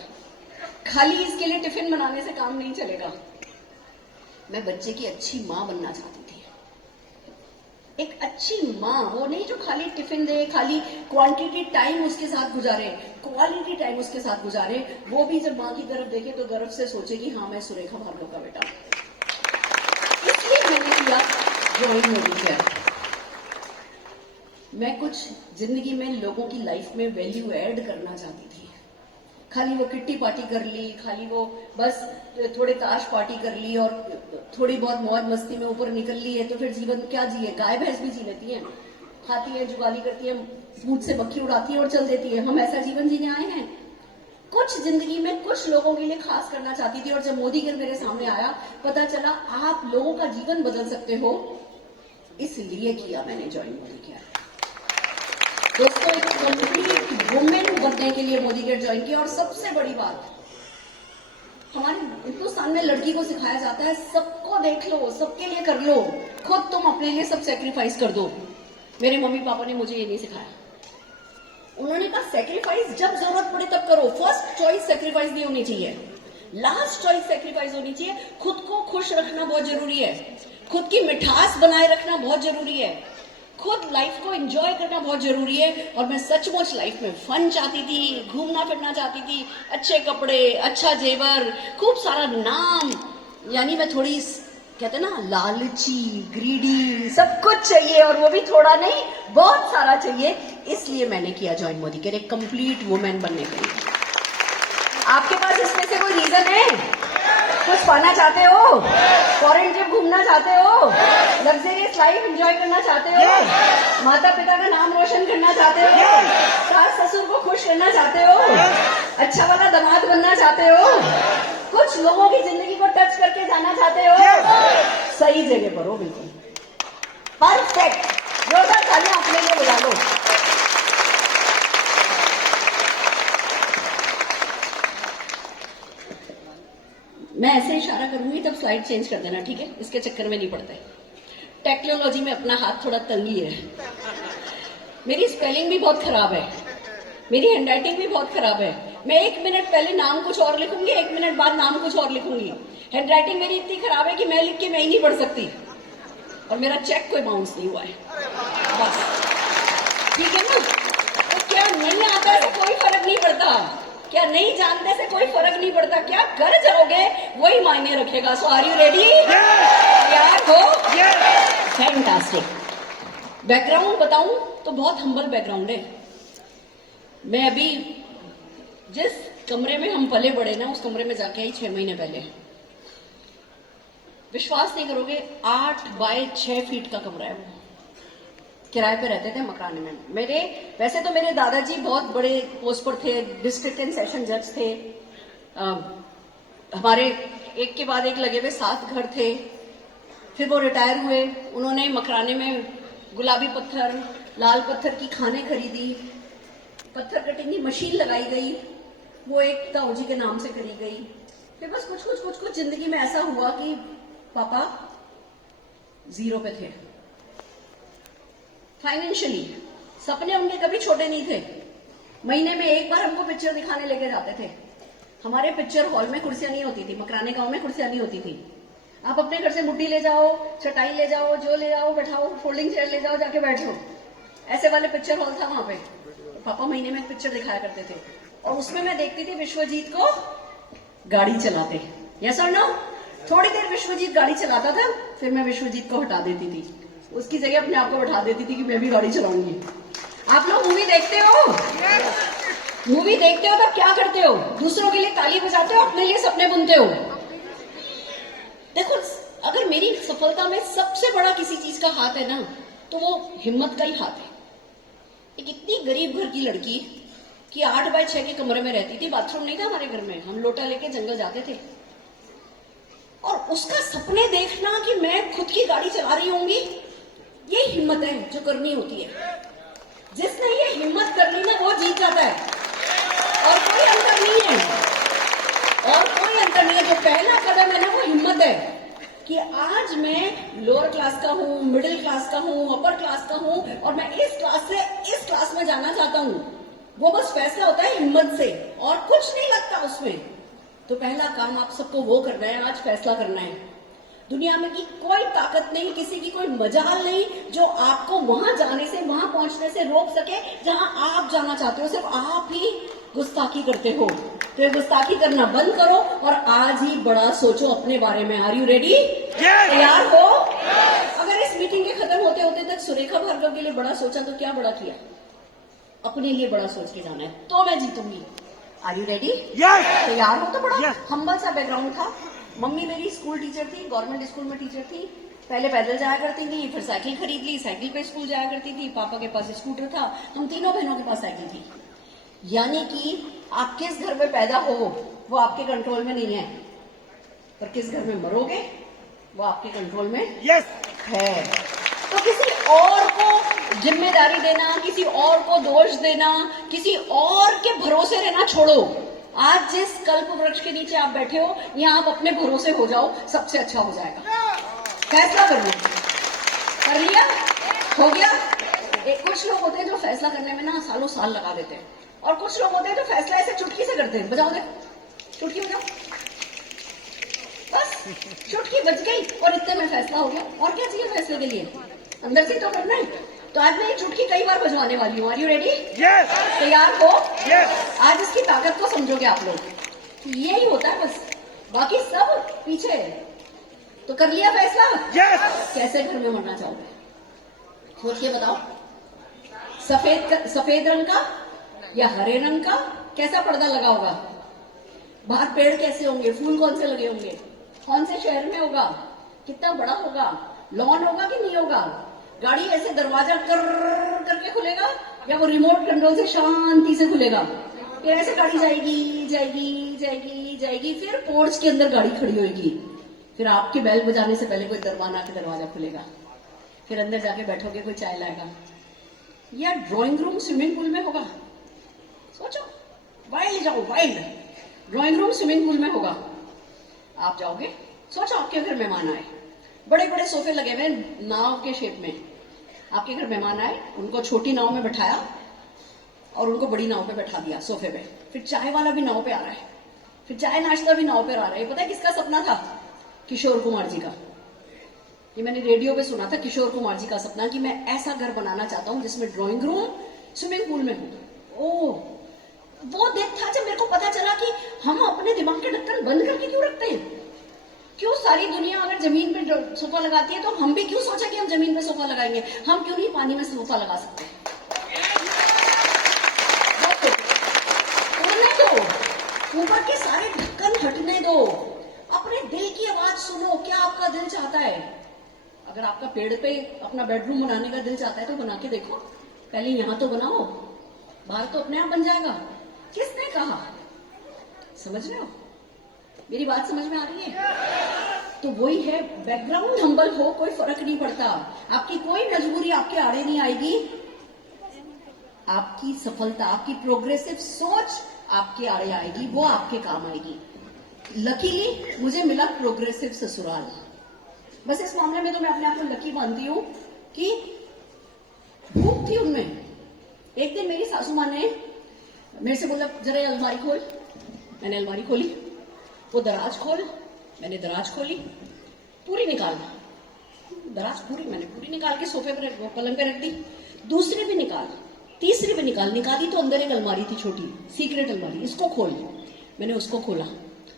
खाली इसके लिए टिफिन बनाने से काम नहीं चलेगा। मैं बच्चे की अच्छी माँ बनना चाहती थी, एक अच्छी माँ, वो नहीं जो खाली टिफिन दे, खाली क्वांटिटी टाइम उसके साथ गुजारे, क्वालिटी टाइम उसके साथ गुजारे। वो भी जब माँ की तरफ देखे तो गर्व से सोचे कि हाँ मैं सुरेखा भार्गव का बेटा। इसलिए मैंने किया ज्वाइन मोदी केयर। मैं कुछ जिंदगी में लोगों की लाइफ में वैल्यू ऐड करना चाहती थी। खाली वो किट्टी पार्टी कर ली, खाली वो बस थोड़े ताश पार्टी कर ली और थोड़ी बहुत मौज मस्ती में ऊपर निकल ली है तो फिर जीवन क्या जिए? गाय भैंस भी जी लेती है, खाती है, जुगाली करती है, पूंछ से मक्खी उड़ाती है और चल देती है। हम ऐसा जीवन जीने आए हैं? कुछ जिंदगी में कुछ लोगों के लिए खास करना चाहती थी। और जब मोदी केयर मेरे सामने आया, पता चला आप लोगों का जीवन बदल सकते हो, इसलिए किया मैंने ज्वाइन मोदी केयर। दोस्तों, एक कंप्लीट वुमेन बनने के लिए मोदी केयर ज्वाइन किया। और सबसे बड़ी बात, हमारे हिंदुस्तान में लड़की को सिखाया जाता है सबको देख लो, सबके लिए कर लो, खुद तुम अपने लिए सब सेक्रीफाइस कर दो। मेरे मम्मी पापा ने मुझे ये नहीं सिखाया। उन्होंने कहा सेक्रीफाइस जब जरूरत पड़े तब करो, फर्स्ट चॉइस सेक्रीफाइस नहीं होनी चाहिए, लास्ट चॉइस सेक्रीफाइस होनी चाहिए। खुद को खुश रखना बहुत जरूरी है, खुद की मिठास बनाए रखना बहुत जरूरी है, खुद लाइफ को एंजॉय करना बहुत जरूरी है। और मैं सचमुच लाइफ में फन चाहती थी, घूमना फिरना चाहती थी, अच्छे कपड़े, अच्छा जेवर, खूब सारा नाम, यानी मैं थोड़ी कहते ना लालची, ग्रीडी, सब कुछ चाहिए, और वो भी थोड़ा नहीं बहुत सारा चाहिए। इसलिए मैंने किया ज्वाइन मोदी केयर, एक कंप्लीट वुमेन बनने के लिए। आपके पास इसमें से कोई रीजन है? कुछ पाना चाहते हो? फॉरेन ट्रिप घूमना चाहते हो? लग्जरियस लाइफ एंजॉय करना चाहते हो? माता पिता का नाम रोशन करना चाहते हो? सास ससुर को खुश करना चाहते हो? अच्छा वाला दामाद बनना चाहते हो? कुछ लोगों की जिंदगी को टच करके जाना चाहते हो? सही जगह पर हो, बिल्कुल परफेक्ट। जोरदार तालियां अपने लिए बजा लो। मैं ऐसे इशारा करूंगी तब स्लाइड चेंज कर देना, ठीक है? इसके चक्कर में नहीं पड़ते। टेक्नोलॉजी में अपना हाथ थोड़ा तंगी है, मेरी स्पेलिंग भी बहुत खराब है, मेरी हैंडराइटिंग भी बहुत खराब है। मैं 1 मिनट पहले नाम कुछ और लिखूंगी, 1 मिनट बाद नाम कुछ और लिखूंगी। हैंडराइटिंग मेरी इतनी खराब है कि मैं लिख के मैं ही नहीं पढ़ सकती, और मेरा चेक कोई बाउंस नहीं हुआ है, बस ठीक है ना? तो क्या नहीं आता है तो कोई फर्क नहीं पड़ता, क्या नहीं जानने से कोई फर्क नहीं पड़ता, क्या कर जाओगे वही मायने रखेगा। सो आर यू रेडी? तैयार हो? फैंटास्टिक। बैकग्राउंड बताऊं तो बहुत हम्बल बैकग्राउंड है। मैं अभी जिस कमरे में हम पले बड़े ना, उस कमरे में जाके आई 6 महीने पहले। विश्वास नहीं करोगे, 8 बाय 6 फीट का कमरा है वो। किराए पे रहते थे मकान में। वैसे तो मेरे दादाजी बहुत बड़े पोस्ट पर थे, डिस्ट्रिक्ट एंड सेशन जज थे। हमारे एक के बाद एक लगे हुए 7 घर थे। फिर वो रिटायर हुए, उन्होंने मकराने में गुलाबी पत्थर, लाल पत्थर की खाने खरीदी, पत्थर कटिंग की मशीन लगाई गई, वो एक ताऊ जी के नाम से करी गई। फिर बस कुछ जिंदगी में ऐसा हुआ कि पापा जीरो पे थे फाइनेंशियली। सपने उनके कभी छोटे नहीं थे। महीने में एक बार हमको पिक्चर दिखाने लेके जाते थे। हमारे पिक्चर हॉल में कुर्सियां नहीं होती थी, मकराने गांव में कुर्सियां नहीं होती थी। आप अपने घर से मुट्ठी ले जाओ, चटाई ले जाओ, जो ले जाओ बैठाओ, फोल्डिंग चेयर ले जाओ, जाके बैठो, ऐसे वाले पिक्चर हॉल था वहां पे। पापा महीने में एक पिक्चर दिखाया करते थे, और उसमें मैं देखती थी विश्वजीत को गाड़ी चलाते। यस और नो? थोड़ी देर विश्वजीत गाड़ी चलाता था, फिर मैं विश्वजीत को हटा देती थी, उसकी जगह अपने आप को बैठा देती थी कि मैं भी गाड़ी चलाऊंगी। आप लोग मूवी देखते हो? मूवी देखते हो तो क्या करते हो? दूसरों के लिए ताली बजाते हो, अपने लिए सपने बुनते हो। देखो, अगर मेरी सफलता में सबसे बड़ा किसी चीज का हाथ है ना, तो वो हिम्मत का ही हाथ है। एक इतनी गरीब घर की लड़की कि 8 बाय 6 के कमरे में रहती थी, बाथरूम नहीं था हमारे घर में, हम लोटा लेके जंगल जाते थे, और उसका सपने देखना कि मैं खुद की गाड़ी चला रही होंगी, ये हिम्मत है जो करनी होती है। जिसने ये हिम्मत कर ली ना, वो जीत जाता है, और कोई अंतर नहीं है, और कोई अंतर नहीं है। जो पहला कदम है ना, वो हिम्मत है। कि आज मैं लोअर क्लास का हूँ, मिडिल क्लास का हूँ, अपर क्लास का हूँ और मैं इस क्लास से इस क्लास में जाना चाहता हूँ, वो बस फैसला होता है हिम्मत से और कुछ नहीं लगता उसमें। तो पहला काम आप सबको वो करना है, आज फैसला करना है। दुनिया में की कोई ताकत नहीं, किसी की कोई मजाल नहीं जो आपको वहां जाने से, वहां पहुंचने से रोक सके जहां आप जाना चाहते हो। सिर्फ आप ही गुस्ताखी करते हो, तो ये गुस्ताखी करना बंद करो और आज ही बड़ा सोचो अपने बारे में। Are you ready? तैयार हो? अगर इस मीटिंग के खत्म होते होते तक सुरेखा भार्गव के लिए बड़ा सोचा तो क्या बड़ा किया? अपने लिए बड़ा सोच के जाना है, तो मैं जीतूंगी। Are you ready? तैयार हो? तो बड़ा हम्बल सा बैकग्राउंड था। मम्मी मेरी स्कूल टीचर थी, गवर्नमेंट स्कूल में टीचर थी। पहले पैदल जाया करती थी, फिर साइकिल खरीद ली, साइकिल पे स्कूल जाया करती थी। पापा के पास स्कूटर था, हम तीनों बहनों के पास साइकिल थी। यानी कि आप किस घर में पैदा हो वो आपके कंट्रोल में नहीं है, पर किस घर में मरोगे वो आपके कंट्रोल में है। तो किसी और को जिम्मेदारी देना, किसी और को दोष देना, किसी और के भरोसे रहना छोड़ो। आज जिस कल्प वृक्ष के नीचे आप बैठे हो, यहाँ आप अपने भरोसे हो जाओ, सबसे अच्छा हो जाएगा। फैसला कर लिया? कर लिया? हो गया? कुछ लोग होते हैं जो फैसला करने में ना सालों साल लगा देते हैं, और कुछ लोग होते हैं जो फैसला ऐसे चुटकी से करते हैं। बजाओ दे, चुटकी बजाओ, बस चुटकी बज गई और इतने में फैसला हो गया। और क्या चाहिए फैसले के लिए? अंदर से तो करना है। तो आज मैं ये चुटकी कई बार बजवाने वाली हूँ। Are you ready? तैयार हो? आज इसकी ताकत को समझोगे आप लोग। यही होता है बस, बाकी सब पीछे है। तो कर लिया फैसला? कैसे घर में मरना चाहोगे? सोच के बताओ। सफेद रंग का या हरे रंग का? कैसा पर्दा लगा होगा? बाहर पेड़ कैसे होंगे? फूल कौन से लगे होंगे? कौन से शहर में होगा? कितना बड़ा होगा? लॉन होगा कि नहीं होगा? गाड़ी ऐसे दरवाजा कर करके खुलेगा या वो रिमोट कंट्रोल से शांति से खुलेगा? फिर ऐसे गाड़ी जाएगी जाएगी जाएगी जाएगी, फिर पोर्च के अंदर गाड़ी खड़ी होगी, फिर आपके बेल बजाने से पहले कोई दरवाजा के दरवाजा खुलेगा, फिर अंदर जाके बैठोगे, कोई चाय लाएगा, या ड्राइंग रूम स्विमिंग पूल में होगा? सोचो, वाइल्ड जाओ, wild. Drawing room swimming pool में होगा, आप जाओगे। सोचो आपके घर मेहमान आए, बड़े बड़े सोफे लगे हुए नाव के शेप में। आपके घर मेहमान आए, उनको छोटी नाव में बैठाया और उनको बड़ी नाव पे बैठा दिया, सोफे पे। फिर चाय वाला भी नाव पे आ रहा है, फिर चाय नाश्ता भी नाव पे आ रहा है। पता है किसका सपना था? किशोर कुमार जी का। ये मैंने रेडियो पे सुना था, किशोर कुमार जी का सपना कि मैं ऐसा घर बनाना चाहता हूं जिसमें ड्राइंग रूम स्विमिंग पूल में हो। ओह, वो दिन था जब मेरे को पता चला कि हम अपने दिमाग के ढक्कन बंद करके क्यों रखते हैं। क्यों सारी दुनिया अगर जमीन पे सोफा लगाती है तो हम भी क्यों सोचा कि हम जमीन पे सोफा लगाएंगे? हम क्यों नहीं पानी में सोफा लगा सकते? दो, ऊपर के सारे ढक्कन हटने दो, अपने दिल की आवाज सुनो। क्या आपका दिल चाहता है? अगर आपका पेड़ पे अपना बेडरूम बनाने का दिल चाहता है तो बना के देखो। पहले यहां तो बनाओ, बाहर तो अपने आप बन जाएगा। किसने कहा? समझ रहे हो? मेरी बात समझ में आ रही है? तो वही है, बैकग्राउंड हम्बल हो, कोई फर्क नहीं पड़ता। आपकी कोई मजबूरी आपके आड़े नहीं आएगी। आपकी सफलता, आपकी प्रोग्रेसिव सोच आपके आड़े आएगी, वो आपके काम आएगी। लकीली मुझे मिला प्रोग्रेसिव ससुराल। बस इस मामले में तो मैं अपने आप को लकी मानती हूं कि भूख थी उनमें। एक दिन मेरी सासू मां ने मेरे से बोला, जरा ये अलमारी खोल। मैंने अलमारी खोली। वो दराज खोल, मैंने दराज खोली। पूरी निकाल, दराज पूरी मैंने पूरी निकाल के सोफे पर, पलंग पे रख दी। दूसरी भी निकाल, तीसरी भी निकाली तो अंदर एक अलमारी थी, छोटी सीक्रेट अलमारी। इसको खोल। मैंने उसको खोला,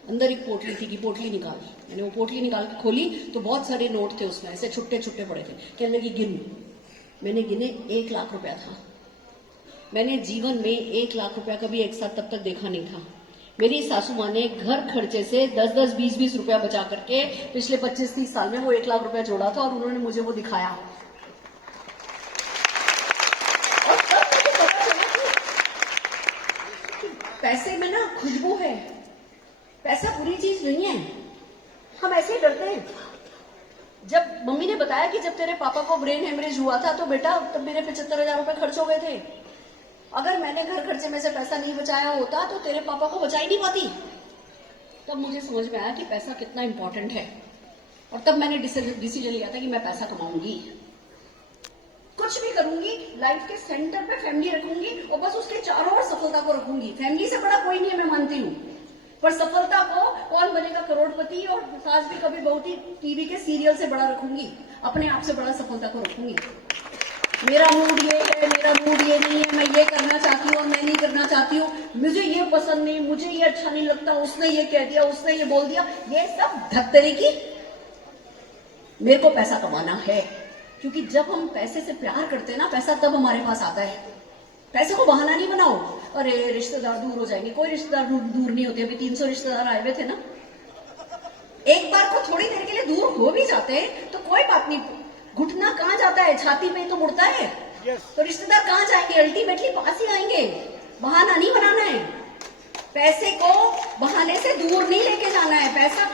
अंदर एक पोटली थी कि पोटली निकाल। मैंने वो पोटली निकाल के खोली तो बहुत सारे नोट थे उसमें, ऐसे छुट्टे छुट्टे पड़े थे। कहने लगी गिन। मैंने गिने, 1 लाख रुपया था। मैंने जीवन में 1 लाख रुपया कभी एक साथ तब तक देखा नहीं था। मेरी सासू माँ ने घर खर्चे से 10-10, 20-20 रुपया बचा करके पिछले 25-30 साल में वो 1 लाख रुपया जोड़ा था और उन्होंने मुझे वो दिखाया। और तब मुझे पता चला कि पैसे में ना खुशबू है, पैसा बुरी चीज नहीं है। हम ऐसे ही डरते हैं। जब मम्मी ने बताया कि जब तेरे पापा को ब्रेन हेमरेज हुआ था तो बेटा तब मेरे 75,000 रुपए खर्च हो गए थे। अगर मैंने घर खर्चे में से पैसा नहीं बचाया होता तो तेरे पापा को बचा ही नहीं पाती। तब मुझे समझ में आया कि पैसा कितना इंपॉर्टेंट है। और तब मैंने डिसीजन लिया था कि मैं पैसा कमाऊंगी, कुछ भी करूंगी, लाइफ के सेंटर पे फैमिली रखूंगी और बस उसके चारों ओर सफलता को रखूंगी। फैमिली से बड़ा कोई नहीं है, मैं मानती हूँ, पर सफलता को कौन बनेगा करोड़पति और सास भी कभी बहुत ही टीवी के सीरियल से बड़ा रखूंगी, अपने आप से बड़ा सफलता को रखूंगी। मेरा मूड ये है, मेरा मूड ये नहीं है, मैं ये करना चाहती हूँ और मैं नहीं करना चाहती हूँ, मुझे ये पसंद नहीं, मुझे ये अच्छा नहीं लगता, उसने ये कह दिया, उसने ये बोल दिया, ये सब धक्तरे की। मेरे को पैसा कमाना है, क्योंकि जब हम पैसे से प्यार करते हैं ना, पैसा तब हमारे पास आता है। पैसे को बहाना नहीं बनाओ, अरे रिश्तेदार दूर हो जाएंगे, कोई रिश्तेदार दूर नहीं होते। अभी 300 रिश्तेदार आए हुए थे ना, एक बार को थोड़ी देर के लिए दूर हो भी जाते हैं तो कोई बात नहीं, घुटना कहाँ जाता है, छाती में तो मुड़ता है। तो रिश्तेदार कहाँ जाएंगे, अल्टीमेटली पास ही आएंगे। बहाना नहीं बनाना है, पैसे को बहाने से दूर नहीं लेके जाना है। पैसा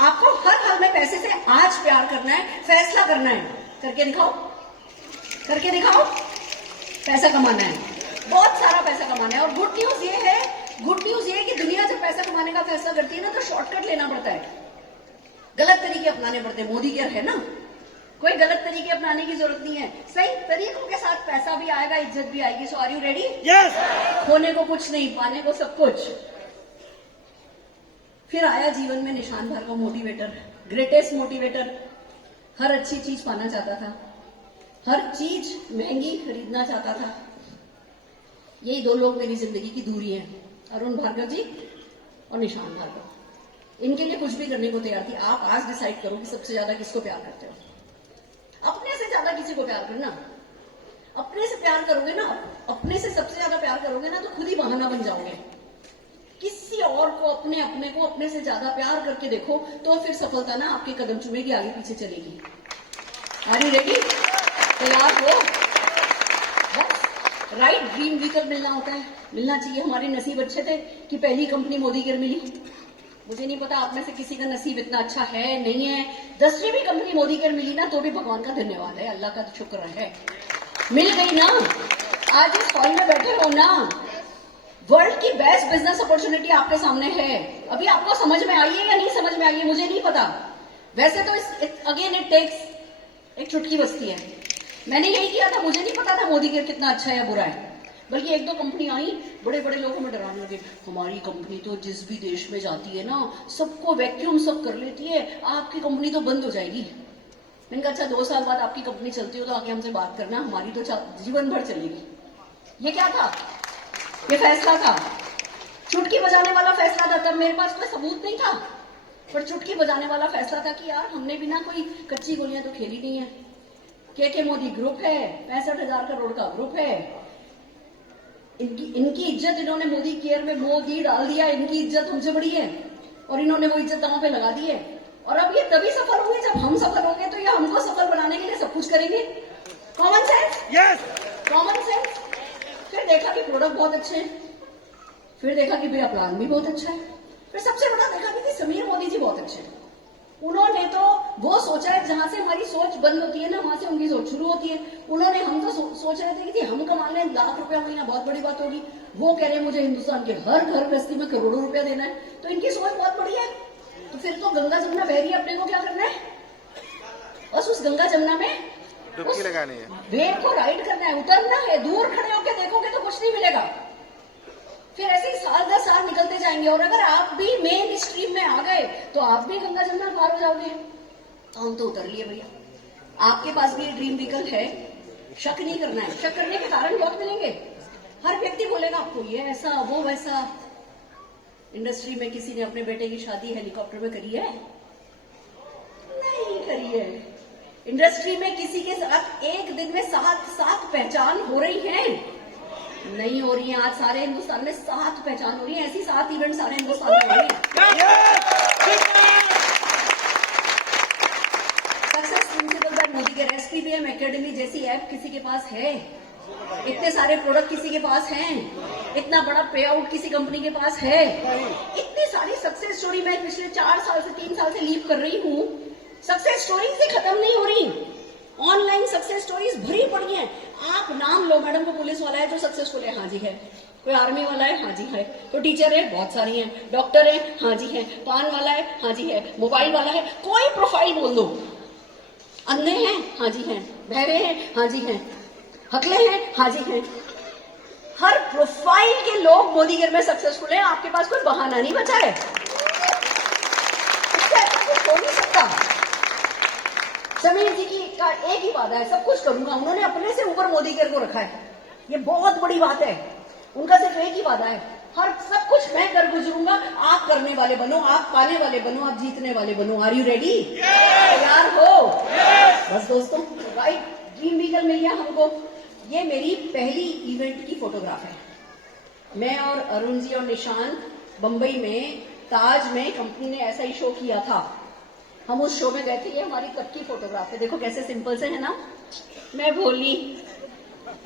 आपको हर हाल में पैसे से आज प्यार करना है, फैसला करना है, करके दिखाओ, करके दिखाओ। पैसा कमाना है, बहुत सारा पैसा कमाना है। और गुड न्यूज ये है, गुड न्यूज ये है कि दुनिया जब पैसा कमाने का फैसला करती है ना, तो शॉर्टकट लेना पड़ता है, गलत तरीके अपनाने पड़ते हैं। मोदी केयर है ना, कोई गलत तरीके अपनाने की जरूरत नहीं है, सही तरीकों के साथ पैसा भी आएगा, इज्जत भी आएगी। सो आर यू रेडी? यस। खोने को कुछ नहीं, पाने को सब कुछ। फिर आया जीवन में निशान भर का मोटिवेटर, ग्रेटेस्ट मोटिवेटर। हर अच्छी चीज पाना चाहता था, हर चीज महंगी खरीदना चाहता था। यही दो लोग मेरी जिंदगी की दूरी है, अरुण भार्गव जी और निशान भार्गव। इनके लिए कुछ भी करने को तैयार थी। आप आज डिसाइड करो कि सबसे ज्यादा किसको प्यार करते हो। अपने से ज्यादा किसी को प्यार करना, अपने से प्यार करोगे ना, अपने से सबसे ज्यादा प्यार करोगे ना, तो खुद ही बहाना बन जाओगे। किसी और को, अपने को अपने से ज्यादा प्यार करके देखो, तो फिर सफलता ना आपके कदम चूमेगी, आगे पीछे चलेगी। Are you ready? तैयार हो? बस राइट ड्रीम व्हीकल मिलना होता है, मिलना चाहिए। हमारे नसीब अच्छे थे कि पहली कंपनी मोदी केयर मिली। मुझे नहीं पता आप में से किसी का नसीब इतना अच्छा है नहीं है। 10वीं भी कंपनी मोदी केयर मिली ना, तो भी भगवान का धन्यवाद है, अल्लाह का शुक्र है, मिल गई ना। आज इस हॉल में बैठे हो ना, वर्ल्ड की बेस्ट बिजनेस अपॉर्चुनिटी आपके सामने है। अभी आपको समझ में आई है या नहीं समझ में आई है, मुझे नहीं पता। वैसे तो अगेन इट टेक्स एक चुटकी बजती है। मैंने यही किया था, मुझे नहीं पता था मोदी केयर कितना अच्छा है या बुरा है। बल्कि एक दो कंपनी आई, बड़े बड़े लोग हमें डराने लगे, हमारी कंपनी तो जिस भी देश में जाती है ना, सबको वैक्यूम सब कर लेती है, आपकी कंपनी तो बंद हो जाएगी। मैंने कहा अच्छा 2 साल बाद आपकी कंपनी चलती हो तो आके हमसे बात करना, हमारी तो जीवन भर चलेगी। ये क्या था? ये फैसला था, चुटकी बजाने वाला फैसला था। तब मेरे पास कोई सबूत नहीं था, पर चुटकी बजाने वाला फैसला था कि यार हमने बिना कोई कच्ची गोलियां तो खेली नहीं है। के मोदी ग्रुप है, 65,000 करोड़ का ग्रुप है। इनकी इज्जत इन्होंने मोदी केयर में मोदी डाल दिया, इनकी इज्जत हमसे बड़ी है और इन्होंने वो इज्जत दांव पे लगा दी है। और अब ये तभी सफल होंगे जब हम सफल होंगे, तो ये हमको सफल बनाने के लिए सब कुछ करेंगे। Common sense, yes, common sense. फिर देखा कि प्रोडक्ट बहुत अच्छे हैं, फिर देखा कि भैया प्लान भी बहुत अच्छा है, फिर सबसे बड़ा देखा कि समीर मोदी जी बहुत अच्छे हैं। उन्होंने तो वो सोचा है, जहां से हमारी सोच बंद होती है ना, वहां से उनकी सोच शुरू होती है। उन्होंने, हम तो सोच रहे थे कि हम कमा लें लाख रुपया महीना, बहुत बड़ी बात होगी। वो कह रहे हैं मुझे हिंदुस्तान के हर घर गृहस्थी में करोड़ों रुपया देना है, तो इनकी सोच बहुत बड़ी है। तो फिर तो गंगा जमुना बह रही है, अपने को क्या करना है? बस उस गंगा जमुना में डुबकी लगानी है, वेव को राइड करना है, उतरना है। दूर खड़े होकर देखोगे तो कुछ नहीं मिलेगा। फिर ऐसे ही साल 10 साल निकलते जाएंगे, और अगर आप भी मेन स्ट्रीम में आ गए तो आप भी गंगा जमुना पार हो जाओगे। तो हम तो उतर लिए भैया। आपके पास भी ड्रीम व्हीकल है, शक नहीं करना है। शक करने के कारण बहुत मिलेंगे। हर व्यक्ति बोलेगा आपको ये ऐसा वो वैसा। इंडस्ट्री में किसी ने अपने बेटे की शादी हेलीकॉप्टर में करी है? नहीं करी है। इंडस्ट्री में किसी के साथ एक दिन में 7 पहचान हो रही है? नहीं हो रही है। आज सारे हिंदुस्तान में 7 पहचान हो रही है। ऐसी 7 इवेंट सारे हिंदुस्तान में हो रही है। Success principal bye Modi care, SPBM academy जैसी ऐप किसी के पास है? इतने सारे प्रोडक्ट किसी के पास हैं? इतना बड़ा पे आउट किसी कंपनी के पास है? इतनी सारी सक्सेस स्टोरी मैं पिछले 4 साल से 3 साल से लीव कर रही हूँ। सक्सेस स्टोरीज ही खत्म नहीं हो रही। ऑनलाइन सक्सेस स्टोरीज भरी पड़ी हैं। आप नाम लो, मैडम को पुलिस वाला है जो सक्सेसफुल है, हाँ जी है। कोई आर्मी वाला है, हाँ जी है। कोई टीचर है, बहुत सारी हैं। डॉक्टर है, हाँ जी है। पान वाला है, हाँ जी है। मोबाइल वाला है, कोई प्रोफाइल बोल दो। अंधे हैं, हाँ जी हैं। बहरे हैं, हाँ जी हैं। हकले हैं, हाँ जी हैं। हर प्रोफाइल के लोग मोदीगिर में सक्सेसफुल हैं। आपके पास कोई बहाना नहीं बचा है, इससे ऐसा कुछ हो नहीं सकता। समीर जी की का एक ही वादा है, सब कुछ करूंगा। उन्होंने अपने से ऊपर मोदीगिर को रखा है, ये बहुत बड़ी बात है। उनका सिर्फ एक ही वादा है, हर सब कुछ मैं कर गुजरूंगा, आप करने वाले बनो, आप पाने वाले बनो, आप जीतने वाले बनो। Are you ready? तैयार हो? बस दोस्तों, राइट, ड्रीम व्हीकल मिल गया हमको। ये मेरी पहली इवेंट की फोटोग्राफ है। मैं और अरुण जी और निशान बंबई में ताज में कंपनी ने ऐसा ही शो किया था, हम उस शो में गए थे। ये हमारी तब की फोटोग्राफ है, देखो कैसे सिंपल से है ना। मैं भोली,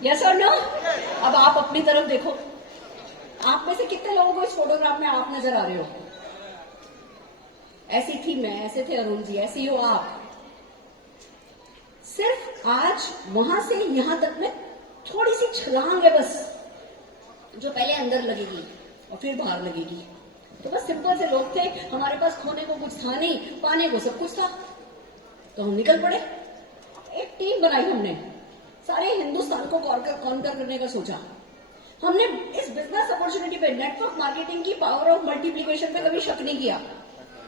यस और नो? अब आप अपनी तरफ देखो, आप में से कितने लोगों को इस फोटोग्राफ में आप नजर आ रहे हो? ऐसी थी मैं, ऐसे थे अरुण जी, ऐसी हो आप। सिर्फ आज वहां से यहां तक में थोड़ी सी छलांग है बस, जो पहले अंदर लगेगी और फिर बाहर लगेगी। तो बस सिंपल से लोग थे, हमारे पास खोने को कुछ था नहीं, पाने को सब कुछ था, तो हम निकल पड़े। एक टीम बनाई हमने, सारे हिंदुस्तान को कॉन्कर करने का सोचा। हमने इस बिजनेस अपॉर्चुनिटी पे, नेटवर्क मार्केटिंग की पावर ऑफ मल्टीप्लिकेशन पे कभी शक नहीं किया।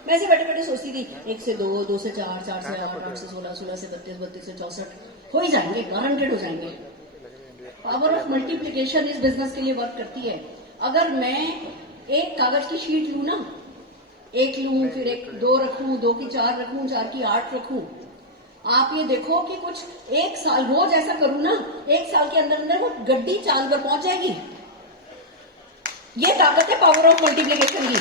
मैं ऐसे बैठे बैठे सोचती थी 1 से 2, 2 से 4, 4 से 8, 8 से 16, 16 से 32, 32 से 64 हो ही जाएंगे, गारंटेड हो जाएंगे। पावर ऑफ मल्टीप्लिकेशन इस बिजनेस के लिए वर्क करती है। अगर मैं एक कागज की शीट लूं ना, 1 लूं, फिर 1 2 रखूं, 2 की 4 रखूं, 4 की 8 रखूं, आप ये देखो कि कुछ 1 साल रोज ऐसा करूं ना, 1 साल के अंदर अंदर वो गड्डी चांद पर पहुंच जाएगी। ये ताकत है पावर ऑफ मल्टीप्लिकेशन की।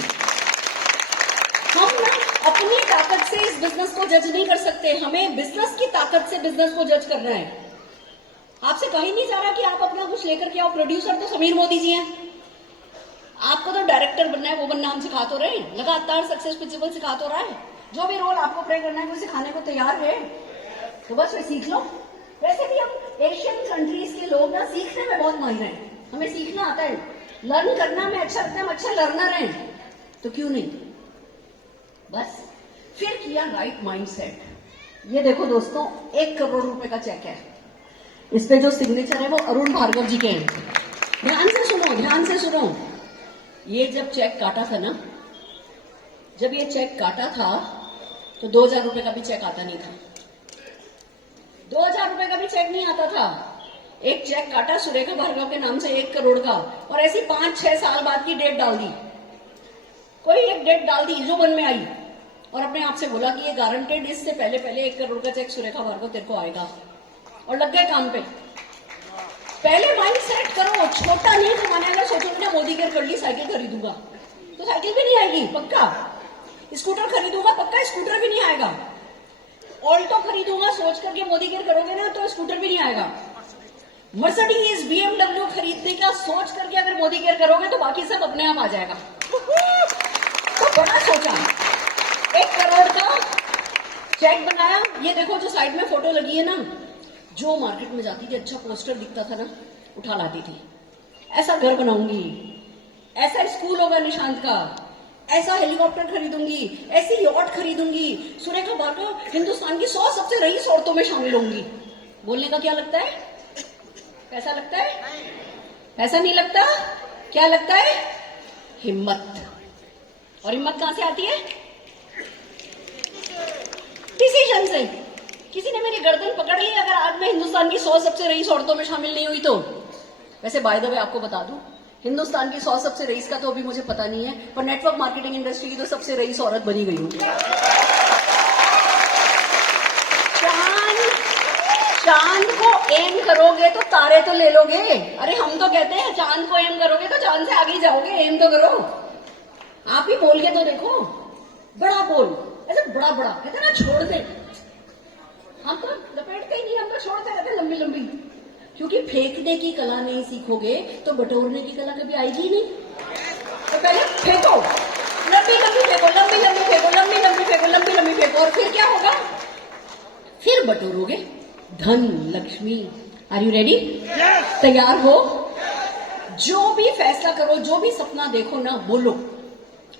हम ना अपनी ताकत से इस बिजनेस को जज नहीं कर सकते, हमें बिजनेस की ताकत से बिजनेस को जज करना है। आपसे कहीं नहीं जा रहा कि आप अपना कुछ लेकर के आओ। प्रोड्यूसर तो समीर मोदी जी हैं, आपको तो डायरेक्टर बनना है, वो बनना हम सिखा तो रहे हैं, लगातार सक्सेस प्रिंसिपल सिखा तो रहा है। जो भी रोल आपको प्ले करना है वो सिखाने को तैयार है, तो बस वे सीख लो। वैसे भी हम एशियन कंट्रीज के लोग ना सीखने में बहुत माहिर हैं, हमें सीखना आता है, लर्न करना में अच्छा लगता है, हम अच्छे लर्नर हैं, तो क्यों नहीं। बस फिर किया राइट माइंडसेट। ये देखो दोस्तों, 1 करोड़ रुपए का चेक है, इस पे जो सिग्नेचर है वो अरुण भार्गव जी के हैं। ध्यान से सुनो, ध्यान से सुनो। ये जब चेक काटा था ना, जब ये चेक काटा था तो 2000 रुपए का भी चेक आता नहीं था, 2000 रुपए का भी चेक नहीं आता था। एक चेक काटा सुरेखा भार्गव के नाम से 1 करोड़ का, और ऐसी 5-6 साल बाद की डेट डाल दी। कोई एक डेट डाल दी जो मन में आई, और अपने आप से बोला कि ये गारंटेड, इससे पहले 1 करोड़ का चेक सुरेखा भार्गव तेरे को आएगा, और लग गए काम पे। पहले माइंड सेट करो, छोटा नहीं कमाने। अगर सोचोगे ना मोदी केयर कर ली, साइकिल खरीदूंगा, तो साइकिल भी नहीं आएगी पक्का। स्कूटर खरीदूंगा, पक्का स्कूटर भी नहीं आएगा। ऑल्टो खरीदूंगा सोच करके मोदी केयर करोगे ना, तो स्कूटर भी नहीं आएगा। मर्सिडीज BMW खरीदने का सोच करके अगर मोदी केयर करोगे तो बाकी सब अपने आप आ जाएगा। तो बड़ा सोचा, 1 करोड़ का चेक बनाया। ये देखो जो साइड में फोटो लगी है ना, जो मार्केट में जाती थी, अच्छा पोस्टर दिखता था ना, उठा लाती थी। ऐसा घर बनाऊंगी, ऐसा स्कूल होगा निशांत का, ऐसा हेलीकॉप्टर खरीदूंगी, ऐसी यॉट खरीदूंगी, सुरेखा भार्गव हिंदुस्तान की 100 सबसे रईस औरतों में शामिल होंगी। बोलने का क्या लगता है? कैसा लगता है? ऐसा नहीं लगता? क्या लगता है? हिम्मत। और हिम्मत कहां से आती है? डिसीजन से। किसी ने मेरी गर्दन पकड़ ली, अगर आज मैं हिंदुस्तान की 100 सबसे रईस औरतों में शामिल नहीं हुई तो। वैसे बाय द वे आपको बता दूं, हिंदुस्तान की 100 सबसे रईस का तो अभी मुझे पता नहीं है, पर नेटवर्क मार्केटिंग इंडस्ट्री की तो सबसे रईस औरत बनी गई हूं। चांद को एम करोगे तो तारे तो ले लोगे। अरे हम तो कहते हैं चांद को एम करोगे तो चांद से आगे जाओगे, एम तो करो। आप ही बोल के तो देखो, बड़ा बोल, ऐसे बड़ा बड़ा कहते ना, छोड़ दे। हम तो लपेटते ही नहीं, हम तो छोड़ते रहते लंबी लंबी, क्योंकि फेंकने की कला नहीं सीखोगे तो बटोरने की कला कभी आएगी ही नहीं। तो पहले फेंको, लंबी लंबी फेंको, लंबी लंबी फेंको, लंबी लंबी फेंको, लंबी लंबी फेंको, और फिर क्या होगा? फिर बटोरोगे धन लक्ष्मी। Are you ready? तैयार हो? जो भी फैसला करो, जो भी सपना देखो ना, बोलो,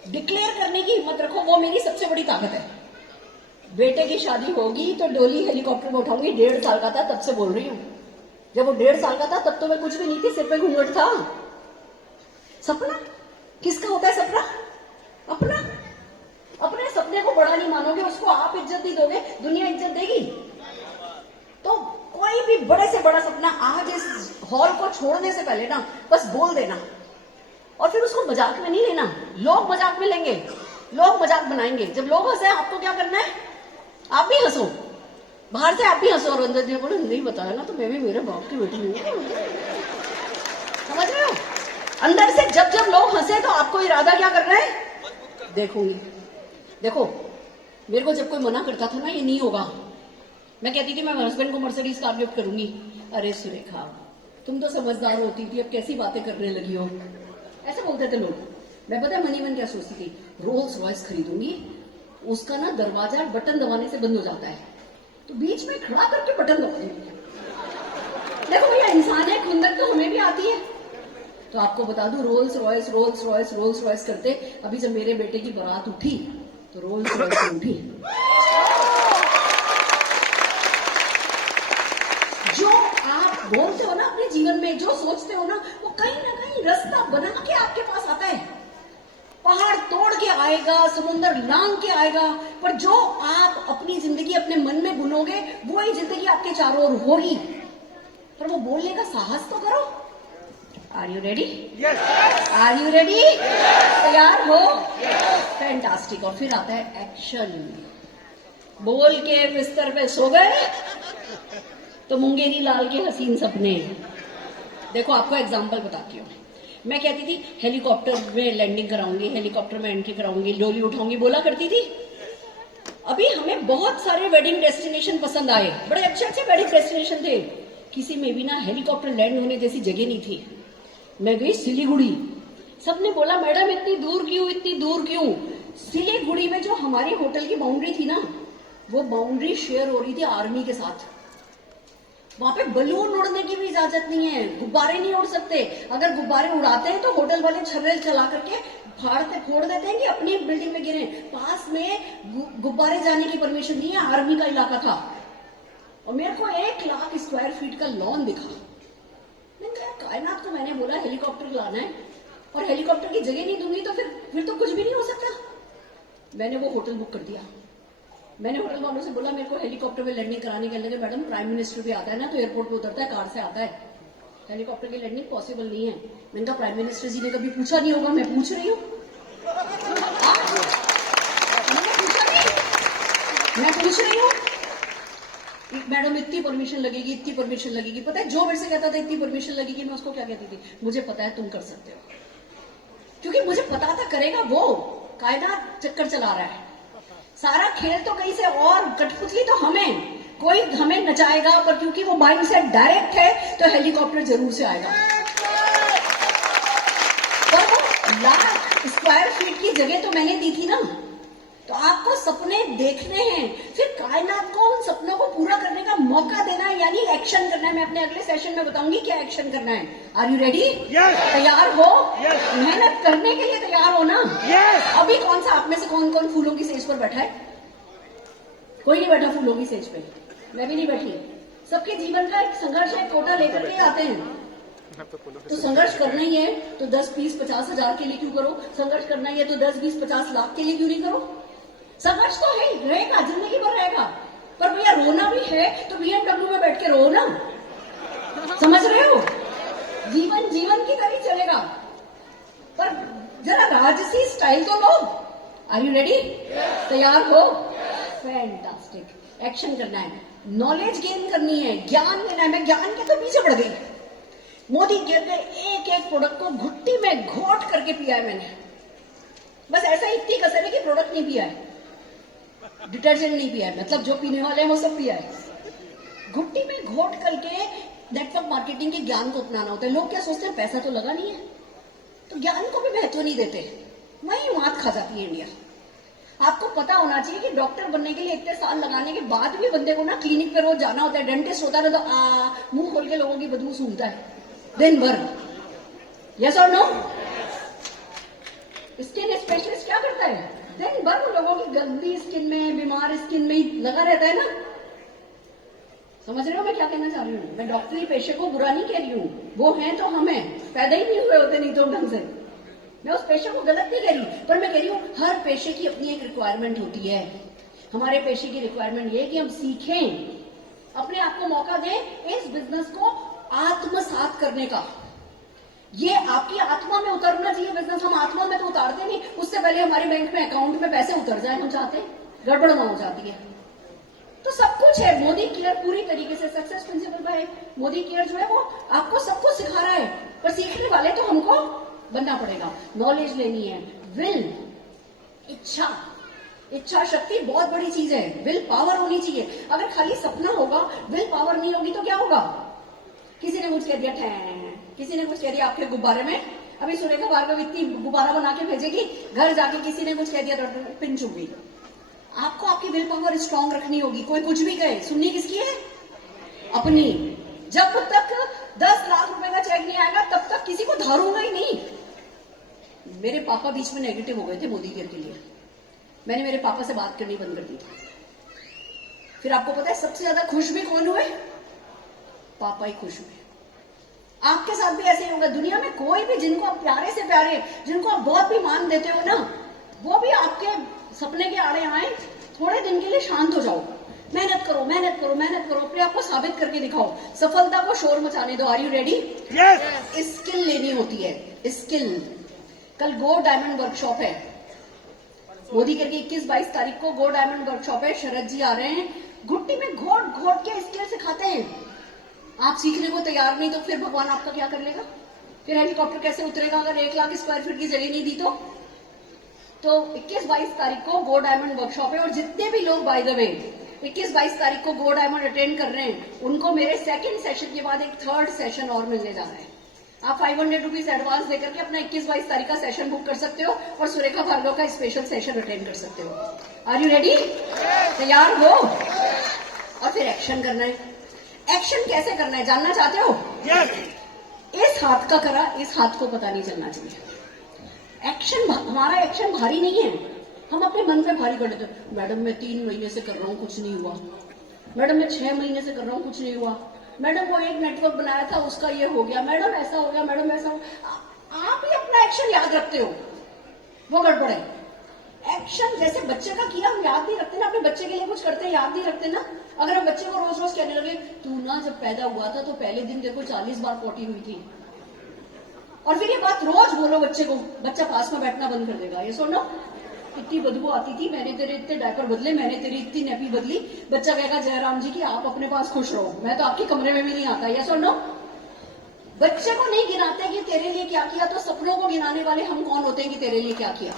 डिक्लेयर करने की हिम्मत रखो, वो मेरी सबसे बड़ी ताकत है। बेटे की शादी होगी तो डोली हेलीकॉप्टर में उठाऊंगी। 1.5 साल का था तब से बोल रही हूं। जब वो 1.5 साल का था तब तो मैं कुछ भी नहीं थी, सिर पे घूंघट था। सपना किसका होता है? सपना अपना। अपने सपने को बड़ा नहीं मानोगे, उसको आप इज्जत नहीं दोगे, दुनिया इज्जत देगी? तो कोई भी बड़े से बड़ा सपना आज इस हॉल को छोड़ने से पहले ना बस बोल देना, और फिर उसको मजाक में नहीं लेना। लोग मजाक में लेंगे, लोग मजाक बनाएंगे। जब लोग हंसे, आपको क्या करना है? आप भी हंसो, बाहर से आप भी हंसो, और अंदर से बोलो नहीं बताया ना तो मैं भी मेरे बाप की बेटी हूँ। समझ रहे हो? अंदर से जब जब लोग हंसे तो आपको इरादा क्या करना है? देखूंगी। देखो, मेरे को जब कोई मना करता था ना ये नहीं होगा, मैं कहती थी मैं हस्बैंड को मर्सिडीज कार गिफ्ट करूंगी। अरे सुरेखा, तुम तो समझदार होती थी, अब कैसी बातें करने लगी हो, ऐसे बोलते थे लोग। मैं पता है मनी मन क्या सोचती थी? रोल्स रॉयस खरीदूंगी, उसका ना दरवाजा बटन दबाने से बंद हो जाता है, तो बीच में खड़ा करके बटन दबा दूंगी। देखो भैया, इंसान है, खुंदक तो हमें भी आती है। तो आपको बता दूं, Rolls Royce Rolls Royce Rolls Royce करते अभी जब मेरे बेटे की बारात उठी तो रोल्स रॉयस उठी। जो आप बोलते हो ना अपने जीवन में, जो सोचते हो ना, वो कहीं ना कहीं रास्ता बना के आपके पास आता है। पहाड़ तोड़ के आएगा, समुंदर लांग के आएगा, पर जो आप अपनी जिंदगी अपने मन में बुनोगे वही जिंदगी आपके चारों ओर होगी। पर वो बोलने का साहस तो करो। Are you ready? Are you ready? तैयार हो? फैंटास्टिक। और फिर आता है एक्शन। बोल के बिस्तर पे सो गए तो मुंगेरी लाल के हसीन सपने। देखो, आपको एग्जांपल बताती हूँ। मैं कहती थी हेलीकॉप्टर में लैंडिंग कराऊंगी, हेलीकॉप्टर में एंट्री कराऊंगी, डोली उठाऊंगी, बोला करती थी। अभी हमें बहुत सारे वेडिंग डेस्टिनेशन पसंद आए, बड़े अच्छे अच्छे वेडिंग डेस्टिनेशन थे। किसी में भी ना हेलीकॉप्टर लैंड होने जैसी जगह नहीं थी। मैं गई सिलीगुड़ी। सबने बोला मैडम इतनी दूर क्यों, इतनी दूर क्यों? सिलीगुड़ी में जो हमारी होटल की बाउंड्री थी ना, वो बाउंड्री शेयर हो रही थी आर्मी के साथ। वहां पे बलून उड़ने की भी इजाजत नहीं है, गुब्बारे नहीं उड़ सकते। अगर गुब्बारे उड़ाते हैं तो होटल वाले छर्रे चला करके फोड़ देते हैं कि अपनी बिल्डिंग में गिरे। पास में गुब्बारे जाने की परमिशन नहीं है, आर्मी का इलाका था। और मेरे को 1 लाख स्क्वायर फीट का लॉन दिखा। मैंने कहा कायनात को मैंने बोला हेलीकॉप्टर लाना है और हेलीकॉप्टर की जगह नहीं दूंगी तो फिर तो कुछ भी नहीं हो सकता। मैंने वो होटल बुक कर दिया। मैंने होटल वालों से बोला मेरे को हेलीकॉप्टर में लैंडिंग कराने के लिए, मैडम प्राइम मिनिस्टर भी आता है ना तो एयरपोर्ट पे उतरता है, कार से आता है, हेलीकॉप्टर की लैंडिंग पॉसिबल नहीं है। मैंने कहा प्राइम मिनिस्टर जी ने कभी पूछा नहीं होगा, मैं पूछ रही हूँ। मैं पूछ रही हूँ मैडम इतनी परमिशन लगेगी, इतनी परमिशन लगेगी। पता है जो मेरे से कहता था इतनी परमिशन लगेगी, मैं उसको क्या कहती थी? मुझे पता है तुम कर सकते हो, क्योंकि मुझे पता था करेगा वो। कायनात चक्कर चला रहा है, सारा खेल तो कहीं से और, कठपुतली तो हमें, कोई हमें नचाएगा, पर क्योंकि वो माइंड सेट डायरेक्ट है तो हेलीकॉप्टर जरूर से आएगा। पर वो 1 लाख स्क्वायर फीट की जगह तो मैंने दी थी ना। तो आपको सपने देखने हैं, फिर कायनात को उन सपनों को पूरा करने का मौका देना है, यानी एक्शन करना है। मैं अपने अगले सेशन में बताऊंगी क्या एक्शन करना है। Are you ready? तैयार हो? मेहनत करने के लिए तैयार हो ना? अभी कौन सा आप में से कौन कौन फूलों की सेज पर बैठा है? कोई नहीं बैठा फूलों की सेज पे, मैं भी नहीं बैठी। सबके जीवन का एक संघर्ष है, कोटा लेकर के आते हैं। तो संघर्ष करना ही है तो 10, 20, 50 हजार के लिए क्यों करो? संघर्ष करना ही है तो 10, 20, 50 लाख के लिए क्यों नहीं करो? संघर्ष तो है, रहेगा, जिंदगी भर रहेगा। पर भैया रोना भी है तो BMW में बैठ के रो ना। समझ रहे हो? जीवन जीवन की तरह चलेगा, पर जरा राजसी स्टाइल तो लो। Are you ready? तैयार हो? फैंटास्टिक। एक्शन करना है, नॉलेज गेन करनी है, ज्ञान लेना है। मैं ज्ञान के तो पीछे पड़ गई। मोदी कहते एक एक प्रोडक्ट को घुट्टी में घोट करके पिया है मैंने। बस ऐसा इतनी कसर है कि प्रोडक्ट नहीं पिया है, डिटर्जेंट नहीं पिया है, मतलब जो पीने वाले हैं वो सब पिया है। घुट्टी में घोट करके नेटवर्क मार्केटिंग के ज्ञान को अपनाना होता है। लोग क्या सोचते हैं पैसा तो लगा नहीं है, तो ज्ञान को भी महत्व नहीं देते। वही मात खा जाती है इंडिया। आपको पता होना चाहिए कि डॉक्टर बनने के लिए इतने साल लगाने के बाद भी बंदे को ना क्लिनिक पे रोज जाना होता है। डेंटिस्ट होता है ना तो मुंह खोल के लोगों की बदबू सूंघता है दिन भर। यस और नो? स्किन स्पेशलिस्ट क्या करता है? दिन भर उन लोगों की गंदी स्किन में, बीमार स्किन में ही लगा रहता है ना। समझ रहे हो मैं क्या कहना चाह रही हूँ? मैं डॉक्टरी पेशे को बुरा नहीं कह रही हूँ, वो हैं तो हमें पैदा ही नहीं हुए होते नहीं तो ढंग से। मैं उस पेशे को गलत नहीं कह रही, पर मैं कह रही हूँ हर पेशे की अपनी एक रिक्वायरमेंट होती है। हमारे पेशे की रिक्वायरमेंट ये है कि हम सीखें, अपने आप को मौका दें इस बिजनेस को आत्मसात करने का। ये आपकी आत्मा में उतरना चाहिए बिजनेस। हम आत्मा में तो उतारते नहीं, उससे पहले हमारे बैंक में अकाउंट में पैसे उतर जाए हम चाहते हैं, गड़बड़ ना हो जाती है। तो सब कुछ है। मोदी केयर पूरी तरीके से सक्सेस प्रिंसिपल पर है। मोदी केयर जो है वो आपको सब कुछ सिखा रहा है, पर सीखने वाले तो हमको बनना पड़ेगा। नॉलेज लेनी है, विल, इच्छा शक्ति बहुत बड़ी चीज है। विल पावर होनी चाहिए। अगर खाली सपना होगा, विल पावर नहीं होगी तो क्या होगा? किसी ने कुछ कह दिया ठैं, किसी ने कुछ कह दिया आपके गुब्बारे में, अभी सुरेखा भार्गव इतनी गुब्बारा बना के भेजेगी, घर जाके किसी ने कुछ कह दिया तो पिन चुप गई। आपको आपकी विल पावर स्ट्रांग रखनी होगी। कोई कुछ भी कहे, सुननी किसकी है? अपनी। जब तक 10 लाख रुपए का चेक नहीं आएगा तब तक किसी को धारूंगा ही नहीं। मेरे पापा बीच में नेगेटिव हो गए थे मोदी केयर के लिए, मैंने मेरे पापा से बात करनी बंद कर दी थी। फिर आपको पता है सबसे ज्यादा खुश भी कौन हुए? पापा ही खुश हुए। आपके साथ भी ऐसे ही होगा। दुनिया में कोई भी जिनको आप प्यारे से प्यारे, जिनको आप बहुत भी मान देते हो ना, वो भी आपके सपने के आड़े आए, थोड़े दिन के लिए शांत हो जाओ। मेहनत करो, मेहनत करो, मेहनत करो, अपने आप को साबित करके दिखाओ। सफलता को शोर मचाने दो। Are you ready? Yes. Skill लेनी होती है, स्किल। कल गो डायमंड वर्कशॉप है मोदी करके 21-22 तारीख को गो डायमंड वर्कशॉप है। शरद जी आ रहे हैं, घुट्टी में घोट घोट के स्किल सिखाते हैं। आप सीखने को तैयार नहीं तो फिर भगवान आपका क्या कर लेगा? फिर हेलीकॉप्टर कैसे उतरेगा अगर 1 लाख स्क्वायर फीट की जगह नहीं दी तो 21-22 तारीख को गो डायमंड वर्कशॉप है। और जितने भी लोग बाय द वे 21-22 तारीख को गो डायमंड अटेंड कर रहे हैं, उनको मेरे सेकंड सेशन के बाद एक थर्ड सेशन और मिलने जा रहा है। आप 500 रुपीज एडवांस देकर के अपना 21-22 तारीख का सेशन बुक कर सकते हो और सुरेखा भार्गव का स्पेशल सेशन अटेंड कर सकते हो। Are you ready? तैयार हो? और फिर एक्शन करना है। एक्शन कैसे करना है जानना चाहते हो? इस हाथ का करा, इस हाथ को पता नहीं चलना चाहिए। एक्शन, हमारा एक्शन भारी नहीं है। हम अपने मन पे भारी कर लेते हैं। मैडम मैं 3 महीने से कर रहा हूँ, कुछ नहीं हुआ। मैडम मैं 6 महीने से कर रहा हूँ, कुछ नहीं हुआ। मैडम वो एक नेटवर्क बनाया था उसका ये हो गया, मैडम ऐसा हो गया, मैडम ऐसा हो। आप ही अपना एक्शन याद रखते हो, वो गड़बड़ है। एक्शन जैसे बच्चे का किया हम याद नहीं रखते ना, अपने बच्चे के लिए कुछ करते हैं याद नहीं रखते ना। अगर हम बच्चे को रोज रोज कहने लगे तू ना जब पैदा हुआ था तो पहले दिन देखो 40 बार पोटी हुई थी, और फिर ये बात रोज बोलो बच्चे को, बच्चा पास में बैठना बंद कर देगा। ये सुनो, इतनी बदबू आती थी, मैंने तेरे इतने डायपर बदले, मैंने तेरी इतनी नेपी बदली। बच्चा कहेगा जयराम जी की आप अपने पास खुश रहो, मैं तो आपके कमरे में भी नहीं आता। ये सुनो, बच्चे को नहीं गिनाते कि तेरे लिए क्या किया, तो सपनों को गिनाने वाले हम कौन होते हैं कि तेरे लिए क्या किया।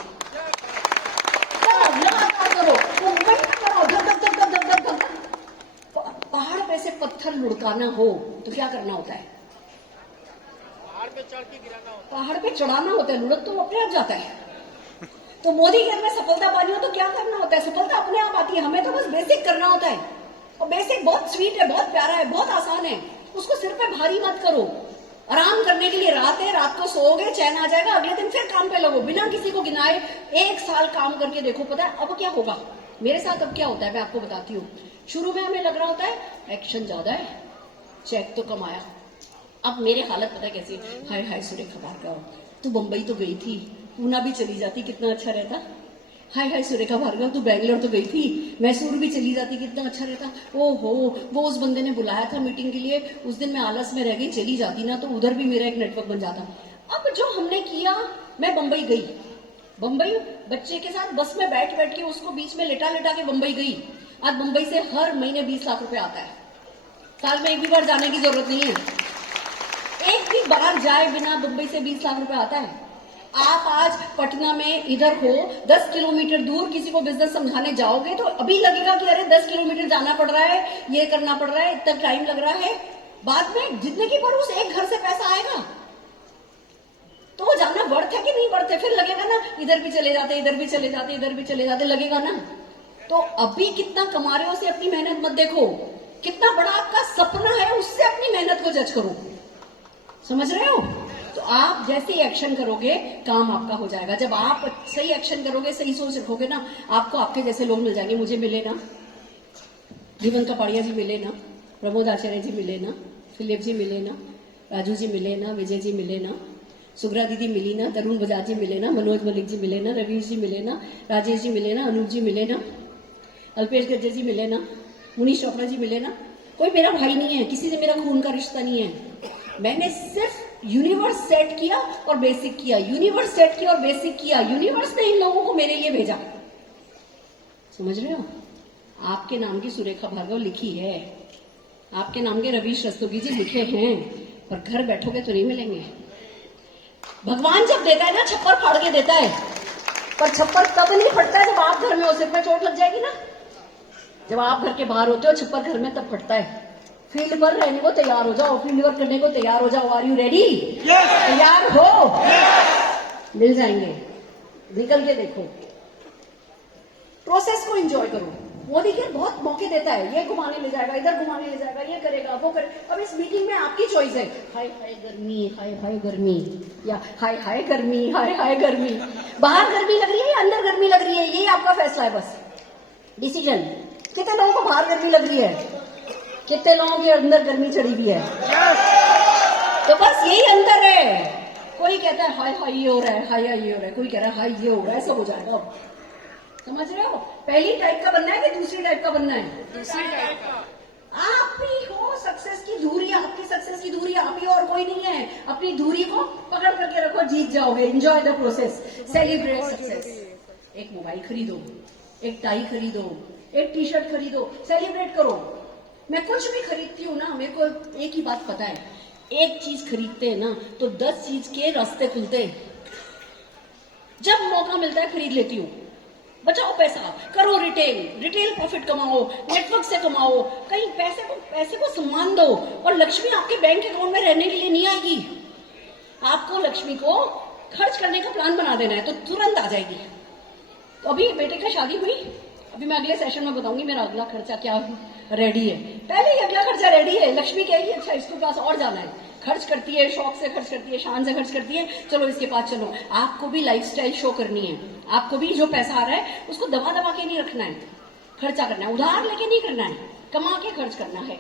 लगातार करो, करो, धक धक धक धक धक धक। पहाड़ पे से पत्थर लुढ़काना हो तो क्या करना होता है? पहाड़ पे चढ़ाना होता है, लुढ़क तो अपने आप जाता है। तो मोदी केयर में सफलता पानी हो तो क्या करना होता है? सफलता अपने आप आती है, हमें तो बस बेसिक करना होता है। और बेसिक बहुत स्वीट है, बहुत प्यारा है, बहुत आसान है। उसको सिर पे भारी मत करो। आराम करने के लिए रात है, रात को सोओगे, चैन आ जाएगा, अगले दिन फिर काम पे लगो बिना किसी को गिनाए। 1 साल काम करके देखो, पता है अब क्या होगा। मेरे साथ अब क्या होता है मैं आपको बताती हूँ। शुरू में हमें लग रहा होता है एक्शन ज्यादा है, चेक तो कमाया। अब मेरे हालत पता है कैसी, हाय हाय सुरेखा भार्गव तू बंबई तो गई थी, पूना भी चली जाती कितना अच्छा रहता। हाय हाय सुरेखा भार्गव तू बैंगलोर तो गई थी, मैसूर भी चली जाती कितना अच्छा रहता। ओहो, वो उस बंदे ने बुलाया था मीटिंग के लिए, उस दिन मैं आलस में रह गई, चली जाती ना तो उधर भी मेरा एक नेटवर्क बन जाता। अब जो हमने किया, मैं बंबई गई, बंबई बच्चे के साथ बस में बैठ बैठ के उसको बीच में लेटा लेटा के बंबई गई। आज बंबई से हर महीने 20 लाख रुपए आता है। साल में 1 भी बार जाने की जरूरत नहीं है, 1 भी बार जाए बिना बंबई से 20 लाख रुपए आता है। आप आज पटना में इधर हो, 10 किलोमीटर दूर किसी को बिजनेस समझाने जाओगे तो अभी लगेगा कि अरे 10 किलोमीटर जाना पड़ रहा है, ये करना पड़ रहा है, इतना टाइम लग रहा है। बाद में जिंदगी भर उस एक घर से पैसा आएगा तो वो जाना वर्थ है कि नहीं वर्थ है? फिर लगेगा ना इधर भी चले जाते, इधर भी चले जाते, इधर भी चले जाते, लगेगा ना। तो अभी कितना कमा रहे हो उससे अपनी मेहनत मत देखो, कितना बड़ा आपका सपना है उससे अपनी मेहनत को जज करो। समझ रहे हो? तो आप जैसे ही एक्शन करोगे काम आपका हो जाएगा। जब आप सही एक्शन करोगे, सही सोच रखोगे ना, आपको आपके जैसे लोग मिल जाएंगे। मुझे मिले ना, जीवन कपाड़िया जी मिले ना, प्रमोद आचार्य जी मिले ना, फिलिप जी मिले ना, राजू जी मिले ना, विजय जी मिले ना, सुग्रा दीदी मिली ना, तरुण बजाज जी मिले ना, मनोज मलिक जी मिले ना, रवीश जी मिले ना, राजेश जी मिले ना, अनूप जी मिले ना, अल्पेश गज्जर जी मिले ना, मुनीश चोपड़ा जी मिले ना। कोई मेरा भाई नहीं है, किसी से मेरा खून का रिश्ता नहीं है। मैंने सिर्फ यूनिवर्स सेट किया और बेसिक किया, यूनिवर्स सेट किया और बेसिक किया। यूनिवर्स ने इन लोगों को मेरे लिए भेजा। समझ रहे हो? आपके नाम की सुरेखा भार्गव लिखी है, आपके नाम के रवीश रस्तोगी जी लिखे हैं, पर घर बैठोगे तो नहीं मिलेंगे। भगवान जब देता है ना, छप्पर फाड़ के देता है, पर छप्पर तब नहीं फटता है जब आप घर में हो, सिर पे चोट लग जाएगी ना। जब आप घर के बाहर होते हो, छप्पर घर में तब फटता है। फील्ड पर रहने को तैयार हो जाओ, फील्ड वर्क करने को तैयार हो जाओ। Are you ready? तैयार हो? मिल जाएंगे, निकल के देखो, प्रोसेस को एंजॉय करो। मोदी के बहुत मौके देता है, ये घुमाने ले जाएगा, इधर घुमाने ले जाएगा, ये करेगा, वो करे। अब इस मीटिंग में आपकी चॉइस है, हाय हाय गर्मी, हाय हाय गर्मी, या हाय हाय गर्मी, हाय हाय गर्मी। बाहर गर्मी लग रही है या अंदर गर्मी लग रही है, ये आपका फैसला है। बस डिसीजन। कितने लोगों को बाहर गर्मी लग रही है, कितने लोगों के अंदर गर्मी चढ़ी हुई है। तो बस यही अंतर है। कोई कहता है हाय हाय ये हो रहा है, हाय हाय ये हो रहा है, कोई कह रहा है हाय ये हो रहा है, सब हो जाएगा। समझ रहे हो? पहली टाइप का बनना है कि दूसरी टाइप का बनना है? दूसरी टाइप का। आप ही हो सक्सेस की धुरी, आपकी सक्सेस की धुरी आप ही, और कोई नहीं है। अपनी धुरी को पकड़ करके रखो, जीत जाओगे। Enjoy the process, celebrate success. एक मोबाइल खरीदो, एक टाई खरीदो, एक टी शर्ट खरीदो, सेलिब्रेट करो। मैं कुछ भी खरीदती हूँ ना, मेरे को एक ही बात पता है, एक चीज खरीदते हैं ना तो 10 चीज के रास्ते खुलते हैं। जब मौका मिलता है खरीद लेती हूँ। बचाओ पैसा, करो रिटेल प्रॉफिट कमाओ, नेटवर्क से कमाओ, कहीं पैसे को सम्मान दो। और लक्ष्मी आपके बैंक अकाउंट में रहने के लिए नहीं आएगी, आपको लक्ष्मी को खर्च करने का प्लान बना देना है तो तुरंत आ जाएगी। तो अभी बेटे का शादी हुई, अभी मैं अगले सेशन में बताऊंगी मेरा अगला खर्चा क्या रेडी है। पहले ही अगला खर्चा रेडी है। लक्ष्मी कहेगी अच्छा इसके पास और जाना है, खर्च करती है, शौक से खर्च करती है, शान से खर्च करती है, चलो इसके पास चलो। आपको भी लाइफस्टाइल शो करनी है, आपको भी जो पैसा आ रहा है उसको दबा दबा के नहीं रखना है, खर्चा करना है, उधार लेके नहीं करना है, कमा के खर्च करना है।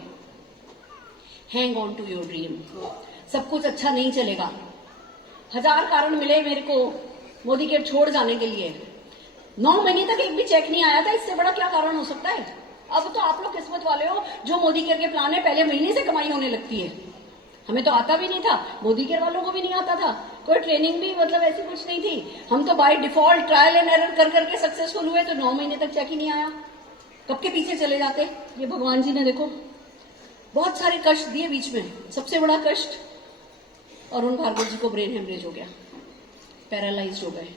Hang on to your dream. सब कुछ अच्छा नहीं चलेगा, 1000 कारण मिले मेरे को मोदी केयर छोड़ जाने के लिए। 9 महीने तक एक भी चेक नहीं आया था, इससे बड़ा क्या कारण हो सकता है? अब तो आप लोग किस्मत वाले हो जो मोदी केयर के प्लान है पहले महीने से कमाई होने लगती है। हमें तो आता भी नहीं था, मोदी केयर वालों को भी नहीं आता था, कोई ट्रेनिंग भी मतलब ऐसी कुछ नहीं थी। हम तो by default trial and error कर करके सक्सेसफुल हुए, तो 9 महीने तक चेक ही नहीं आया। कब के पीछे चले जाते। ये भगवान जी ने देखो बहुत सारे कष्ट दिए बीच में। सबसे बड़ा कष्ट अरुण भार्गव जी को ब्रेन हेमरेज हो गया, पैरालाइज हो गए।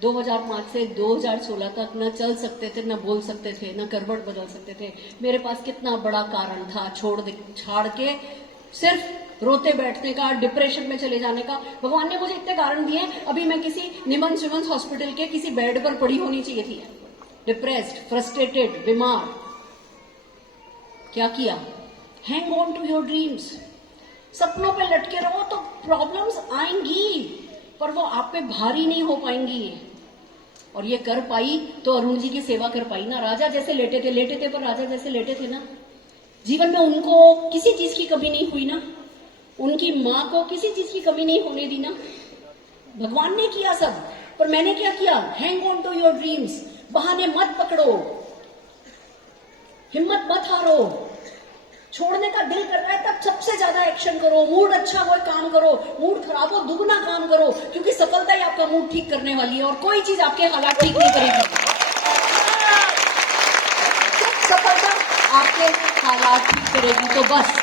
2005 से 2016 तक न चल सकते थे, न बोल सकते थे, न करवट बदल सकते थे। मेरे पास कितना बड़ा कारण था छाड़ के सिर्फ रोते बैठने का, डिप्रेशन में चले जाने का। भगवान ने मुझे इतने कारण दिए, अभी मैं किसी निमंस विमंस हॉस्पिटल के किसी बेड पर पड़ी होनी चाहिए थी, डिप्रेस्ड, फ्रस्ट्रेटेड, बीमार। क्या किया? Hang on to your dreams. सपनों पे लटके रहो तो प्रॉब्लम्स आएंगी, पर वो आप पे भारी नहीं हो पाएंगी। और ये कर पाई तो अरुण जी की सेवा कर पाई ना। राजा जैसे लेटे थे पर राजा जैसे लेटे थे ना। जीवन में उनको किसी चीज की कमी नहीं हुई ना, उनकी माँ को किसी चीज की कमी नहीं होने दी ना। भगवान ने किया सब, पर मैंने क्या किया? Hang on to your dreams. बहाने मत पकड़ो, हिम्मत मत हारो। छोड़ने का दिल कर रहा है तब सबसे ज्यादा एक्शन करो। मूड अच्छा हो काम करो, मूड खराब हो दुगना काम करो, क्योंकि सफलता ही आपका मूड ठीक करने वाली है और कोई चीज आपके हालात ठीक नहीं करेगी। सफलता आपके हालात ठीक करेगी। तो बस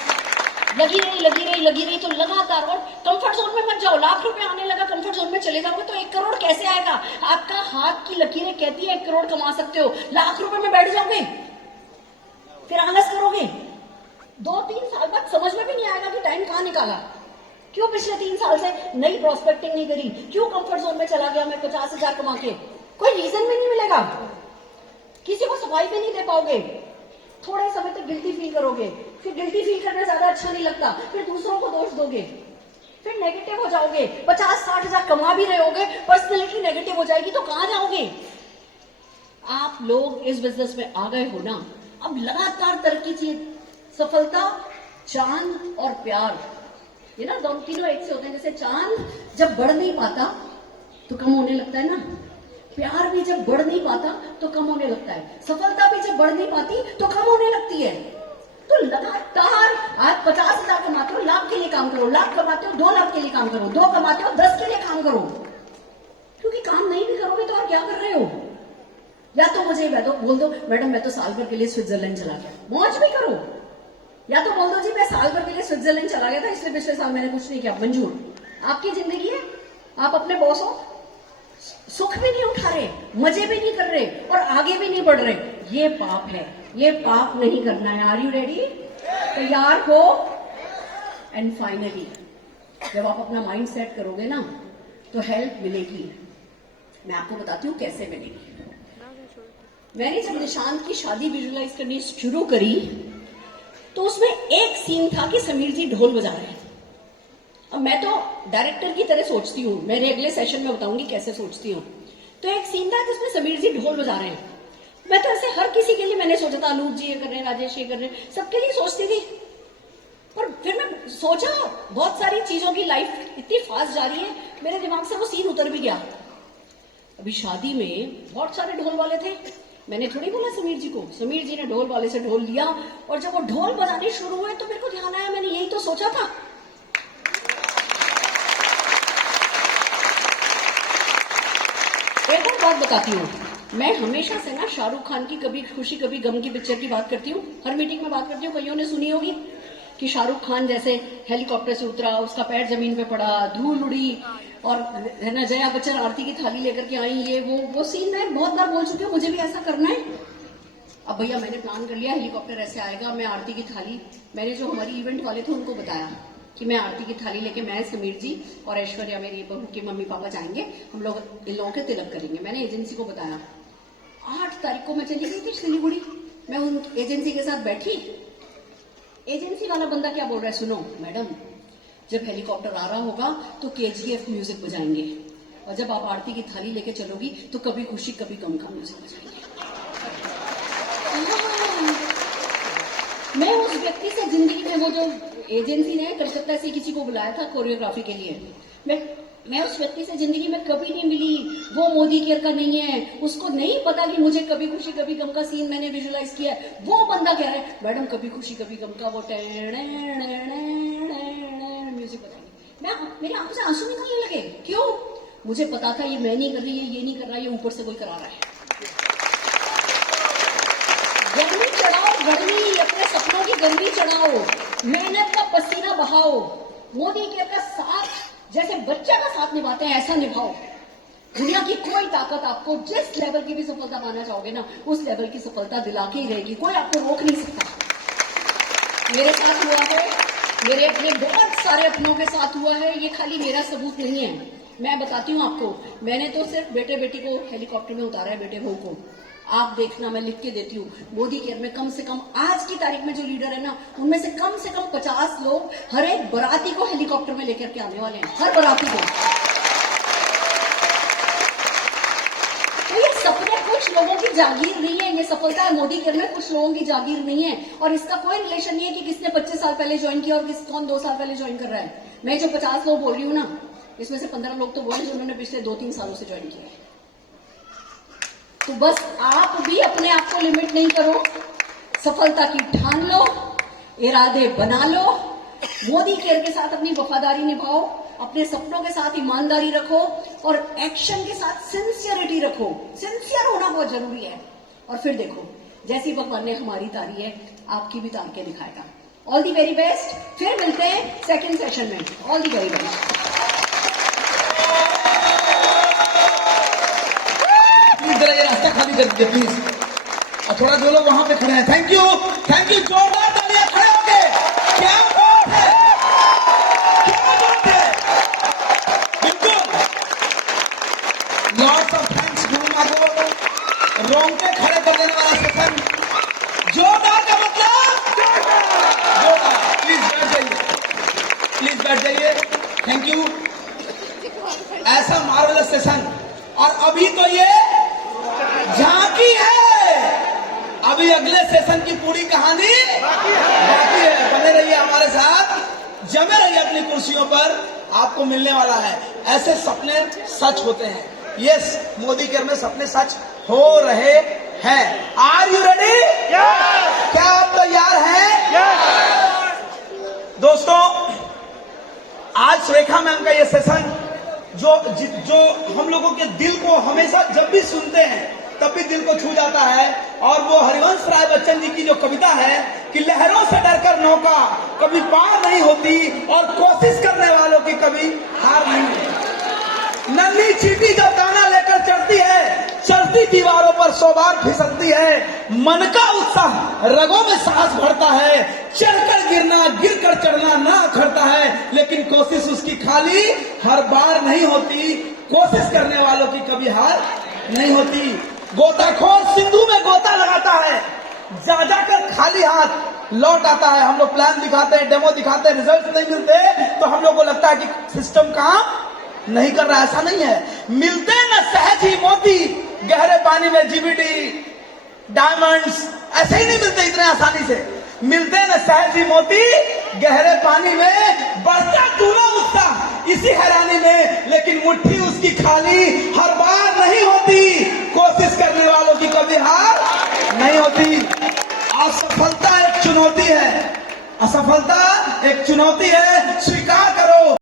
लगी रही तो लगातार। और कंफर्ट जोन में मत जाओ। लाख रुपए आने लगा, कंफर्ट जोन में चले जाओगे तो 1 करोड़ कैसे आएगा? आपका हाथ की लकीरें कहती है 1 करोड़ कमा सकते हो। लाख रुपए में बैठ जाओगे, फिर आलस करोगे। 2-3 साल बाद समझ में भी नहीं आएगा कि टाइम कहां निकाला। क्यों पिछले 3 साल से नई प्रोस्पेक्टिंग नहीं करी? क्यों कंफर्ट जोन में चला गया मैं 50,000 कमा के? कोई रीजन भी नहीं मिलेगा। किसी को सफाई भी नहीं दे पाओगे। थोड़े समय तक गिल्टी फील करोगे, फिर गिल्टी फील करना ज्यादा अच्छा नहीं लगता, फिर दूसरों को दोष दोगे, फिर नेगेटिव हो जाओगे, 50-60 हजार कमा भी रहे होगे, पर्सनैलिटी नेगेटिव हो जाएगी तो कहां जाओगे? आप लोग इस बिजनेस में आ गए हो ना, अब लगातार तरक्की चाहिए, सफलता, चांद और प्यार, ये ना दोनों तीनों एक से होते हैं। जैसे चांद जब बढ़ नहीं पाता तो कम होने लगता है ना, प्यार भी जब बढ़ नहीं पाता तो कम होने लगता है, सफलता भी जब बढ़ नहीं पाती तो कम होने लगती है। तो लगातार आज 50 हजार कमाते हो, लाख के लिए काम करो, लाख कमाते हो 2 लाख के लिए काम करो, 2 कमाते हो 10 के लिए काम करो, क्योंकि काम नहीं भी करोगे तो और क्या कर रहे हो? या तो मुझे बोल दो मैडम मैं तो साल भर के लिए स्विट्जरलैंड चला गया, मौज भी करो, या तो बोल दो जी मैं साल भर के लिए स्विट्जरलैंड चला गया था इसलिए पिछले साल मैंने कुछ नहीं किया, मंजूर। आपकी जिंदगी है, आप अपने बॉस हो, सुख भी नहीं उठा रहे, मजे भी नहीं कर रहे और आगे भी नहीं बढ़ रहे, ये पाप है, ये पाप नहीं करना है। Are you ready? तैयार हो? एंड फाइनली जब आप अपना माइंड सेट करोगे ना तो हेल्प मिलेगी। मैं आपको बताती हूँ कैसे मिलेगी। मैंने जब निशांत की शादी विजुअलाइज करनी शुरू करी तो उसमें एक सीन था कि समीर जी ढोल बजा रहे हैं। अब मैं तो डायरेक्टर की तरह सोचती हूँ, मेरे अगले सेशन में बताऊंगी कैसे सोचती हूँ। तो एक सीन था जिसमें समीर जी ढोल बजा रहे हैं। मैं तो ऐसे हर किसी के लिए मैंने सोचा था, अनूप जी ये कर रहे हैं, राजेश ये कर रहे हैं, सबके लिए सोचती थी। पर फिर मैं सोचा बहुत सारी चीजों की लाइफ इतनी फास्ट जा रही है, मेरे दिमाग से वो सीन उतर भी गया। अभी शादी में बहुत सारे ढोल वाले थे, मैंने थोड़ी बोला समीर जी को, समीर जी ने ढोल वाले से ढोल लिया और जब वो ढोल बजाने शुरू हुए तो मेरे को ध्यान आया मैंने यही तो सोचा था। एक और बात बताती हूँ, मैं हमेशा से ना शाहरुख खान की कभी खुशी कभी गम की पिक्चर की बात करती हूँ, हर मीटिंग में बात करती हूँ। कईयों ने सुनी होगी कि शाहरुख खान जैसे हेलीकॉप्टर से उतरा, उसका पैर जमीन पे पड़ा, धूल उड़ी और है ना जया बच्चन आरती की थाली लेकर के आई, ये वो सीन मैं बहुत बार बोल चुकी हूँ, मुझे भी ऐसा करना है। अब भैया मैंने प्लान कर लिया, हेलीकॉप्टर ऐसे आएगा, मैं आरती की थाली, मैंने जो हमारी इवेंट वाले थे उनको बताया कि मैं आरती की थाली लेके मैं समीर जी और ऐश्वर्या मेरी बहू के मम्मी पापा जाएंगे, हम लोग इन लोगों के तिलक करेंगे। मैंने एजेंसी को बताया। 8 तारीख को मैं चली गई थी सिलीगुड़ी, मैं उन एजेंसी के साथ बैठी। एजेंसी वाला बंदा क्या बोल रहा है, सुनो मैडम जब हेलीकॉप्टर आ रहा होगा तो KGF म्यूजिक बजाएंगे और जब आप आरती की थाली लेके चलोगी तो कभी खुशी कभी गम का म्यूजिक बजाएंगे। मैं उस व्यक्ति से जिंदगी में, वो जो एजेंसी ने कलकत्ता से किसी को बुलाया था कोरियोग्राफी के लिए, मैं उस व्यक्ति से जिंदगी में कभी नहीं मिली। वो मोदी केयर का नहीं है, उसको नहीं पता कि मुझे कभी खुशी कभी गम का सीन मैंने विजुअलाइज किया है। वो बंदा कह रहा है मैडम कभी खुशी कभी गम का वो म्यूजिक बताएंगे। मेरी आंखों से आंसू निकलने लगे। क्यों? मुझे पता था ये मैं नहीं कर रही है, ये नहीं कर रहा है, ये ऊपर से कोई करा रहा है। गर्मी चढ़ाओ, गर्मी, अपने सपनों की गर्मी चढ़ाओ, मेहनत का पसीना बहाओ, मोदी केयर का साथ जैसे बच्चा का साथ निभाते हैं ऐसा निभाओ। दुनिया की कोई ताकत आपको जिस लेवल की भी सफलता पाना चाहोगे ना, उस लेवल की सफलता दिला के ही रहेगी, कोई आपको रोक नहीं सकता। मेरे साथ हुआ है, मेरे अपने बहुत सारे अपनों के साथ हुआ है, ये खाली मेरा सबूत नहीं है। मैं बताती हूँ आपको, मैंने तो सिर्फ बेटे बेटी को हेलीकॉप्टर में उतारा है, बेटे बहू को। आप देखना, मैं लिख के देती हूँ, मोदी केयर में कम से कम आज की तारीख में जो लीडर है ना, उनमें से कम 50 लोग हर एक बराती को हेलीकॉप्टर में लेकर के आने वाले हैं, हर बराती को। तो ये सपने कुछ लोगों की जागीर नहीं है, ये सफलता है मोदी केयर में कुछ लोगों की जागीर नहीं है। और इसका कोई रिलेशन नहीं है कि किसने 25 साल पहले ज्वाइन किया और कौन 2 साल पहले ज्वाइन कर रहा है। मैं जो 50 लोग बोल रही हूँ ना, इसमें से 15 लोग तो बोले जिन्होंने पिछले 2-3 सालों से ज्वाइन किया है। तो बस आप भी अपने आप को लिमिट नहीं करो, सफलता की ठान लो, इरादे बना लो, मोदी केयर के साथ अपनी वफादारी निभाओ, अपने सपनों के साथ ईमानदारी रखो और एक्शन के साथ सिंसियरिटी रखो। सिंसियर होना बहुत जरूरी है। और फिर देखो, जैसी भगवान ने हमारी तारी है, आपकी भी तार के दिखाएगा। All the very best. फिर मिलते हैं सेकंड सेशन में। All the very best. जरा ये रास्ता खाली कर दीजिए प्लीज, और थोड़ा जो लोग वहां पे खड़े हैं, थैंक यू, जोरदार तालियां, खड़े हो गए। क्या बात है, क्या बात है, बिल्कुल। लॉट्स ऑफ थैंक्स गुरुमा को, रोंगटे खड़े कर देने वाला सेशन। जोरदार का मतलब जोरदार। प्लीज बैठ जाइए, प्लीज बैठ जाइए। Thank you. ऐसा मार्वलस सेशन, और अभी तो ये झांकी है, अभी अगले सेशन की पूरी कहानी बाकी है। बने रहिए हमारे साथ, जमे रहिए अपनी कुर्सियों पर, आपको मिलने वाला है। ऐसे सपने सच होते हैं। यस, मोदी केयर में सपने सच हो रहे हैं। Are you ready? क्या आप तैयार हैं? दोस्तों, आज सुरेखा मैम का ये सेशन जो हम लोगों के दिल को हमेशा जब भी सुनते हैं तब भी दिल को छू जाता है, और वो हरिवंश राय बच्चन जी की जो कविता है कि लहरों से डरकर नौका कभी पार नहीं होती और कोशिश करने वालों की कभी हार नहीं होती। नन्ही चींटी जब दाना लेकर चढ़ती है, चढ़ती दीवारों पर 100 बार फिसलती है। मन का उत्साह रगों में सांस भरता है, चढ़कर गिरना गिरकर चढ़ना ना अखरता है, लेकिन कोशिश उसकी खाली हर बार नहीं होती। कोशिश करने वालों की कभी हार नहीं होती। गोताखोर सिंधु में गोता लगाता है, जा जाकर खाली हाथ लौट आता है। हम लोग प्लान दिखाते हैं, डेमो दिखाते हैं, रिजल्ट नहीं मिलते तो हम लोग को लगता है कि सिस्टम काम नहीं कर रहा। ऐसा नहीं है। मिलते न सहज ही मोती गहरे पानी में, जीबीडी डायमंड्स ऐसे ही नहीं मिलते इतने आसानी से। मिलते न सहज ही मोती गहरे पानी में, बढ़ता दूना उत्साह इसी हैरानी में, लेकिन मुट्ठी उसकी खाली हर बार नहीं होती। कोशिश करने वालों की कभी हार नहीं होती। असफलता एक चुनौती है, असफलता एक चुनौती है, स्वीकार करो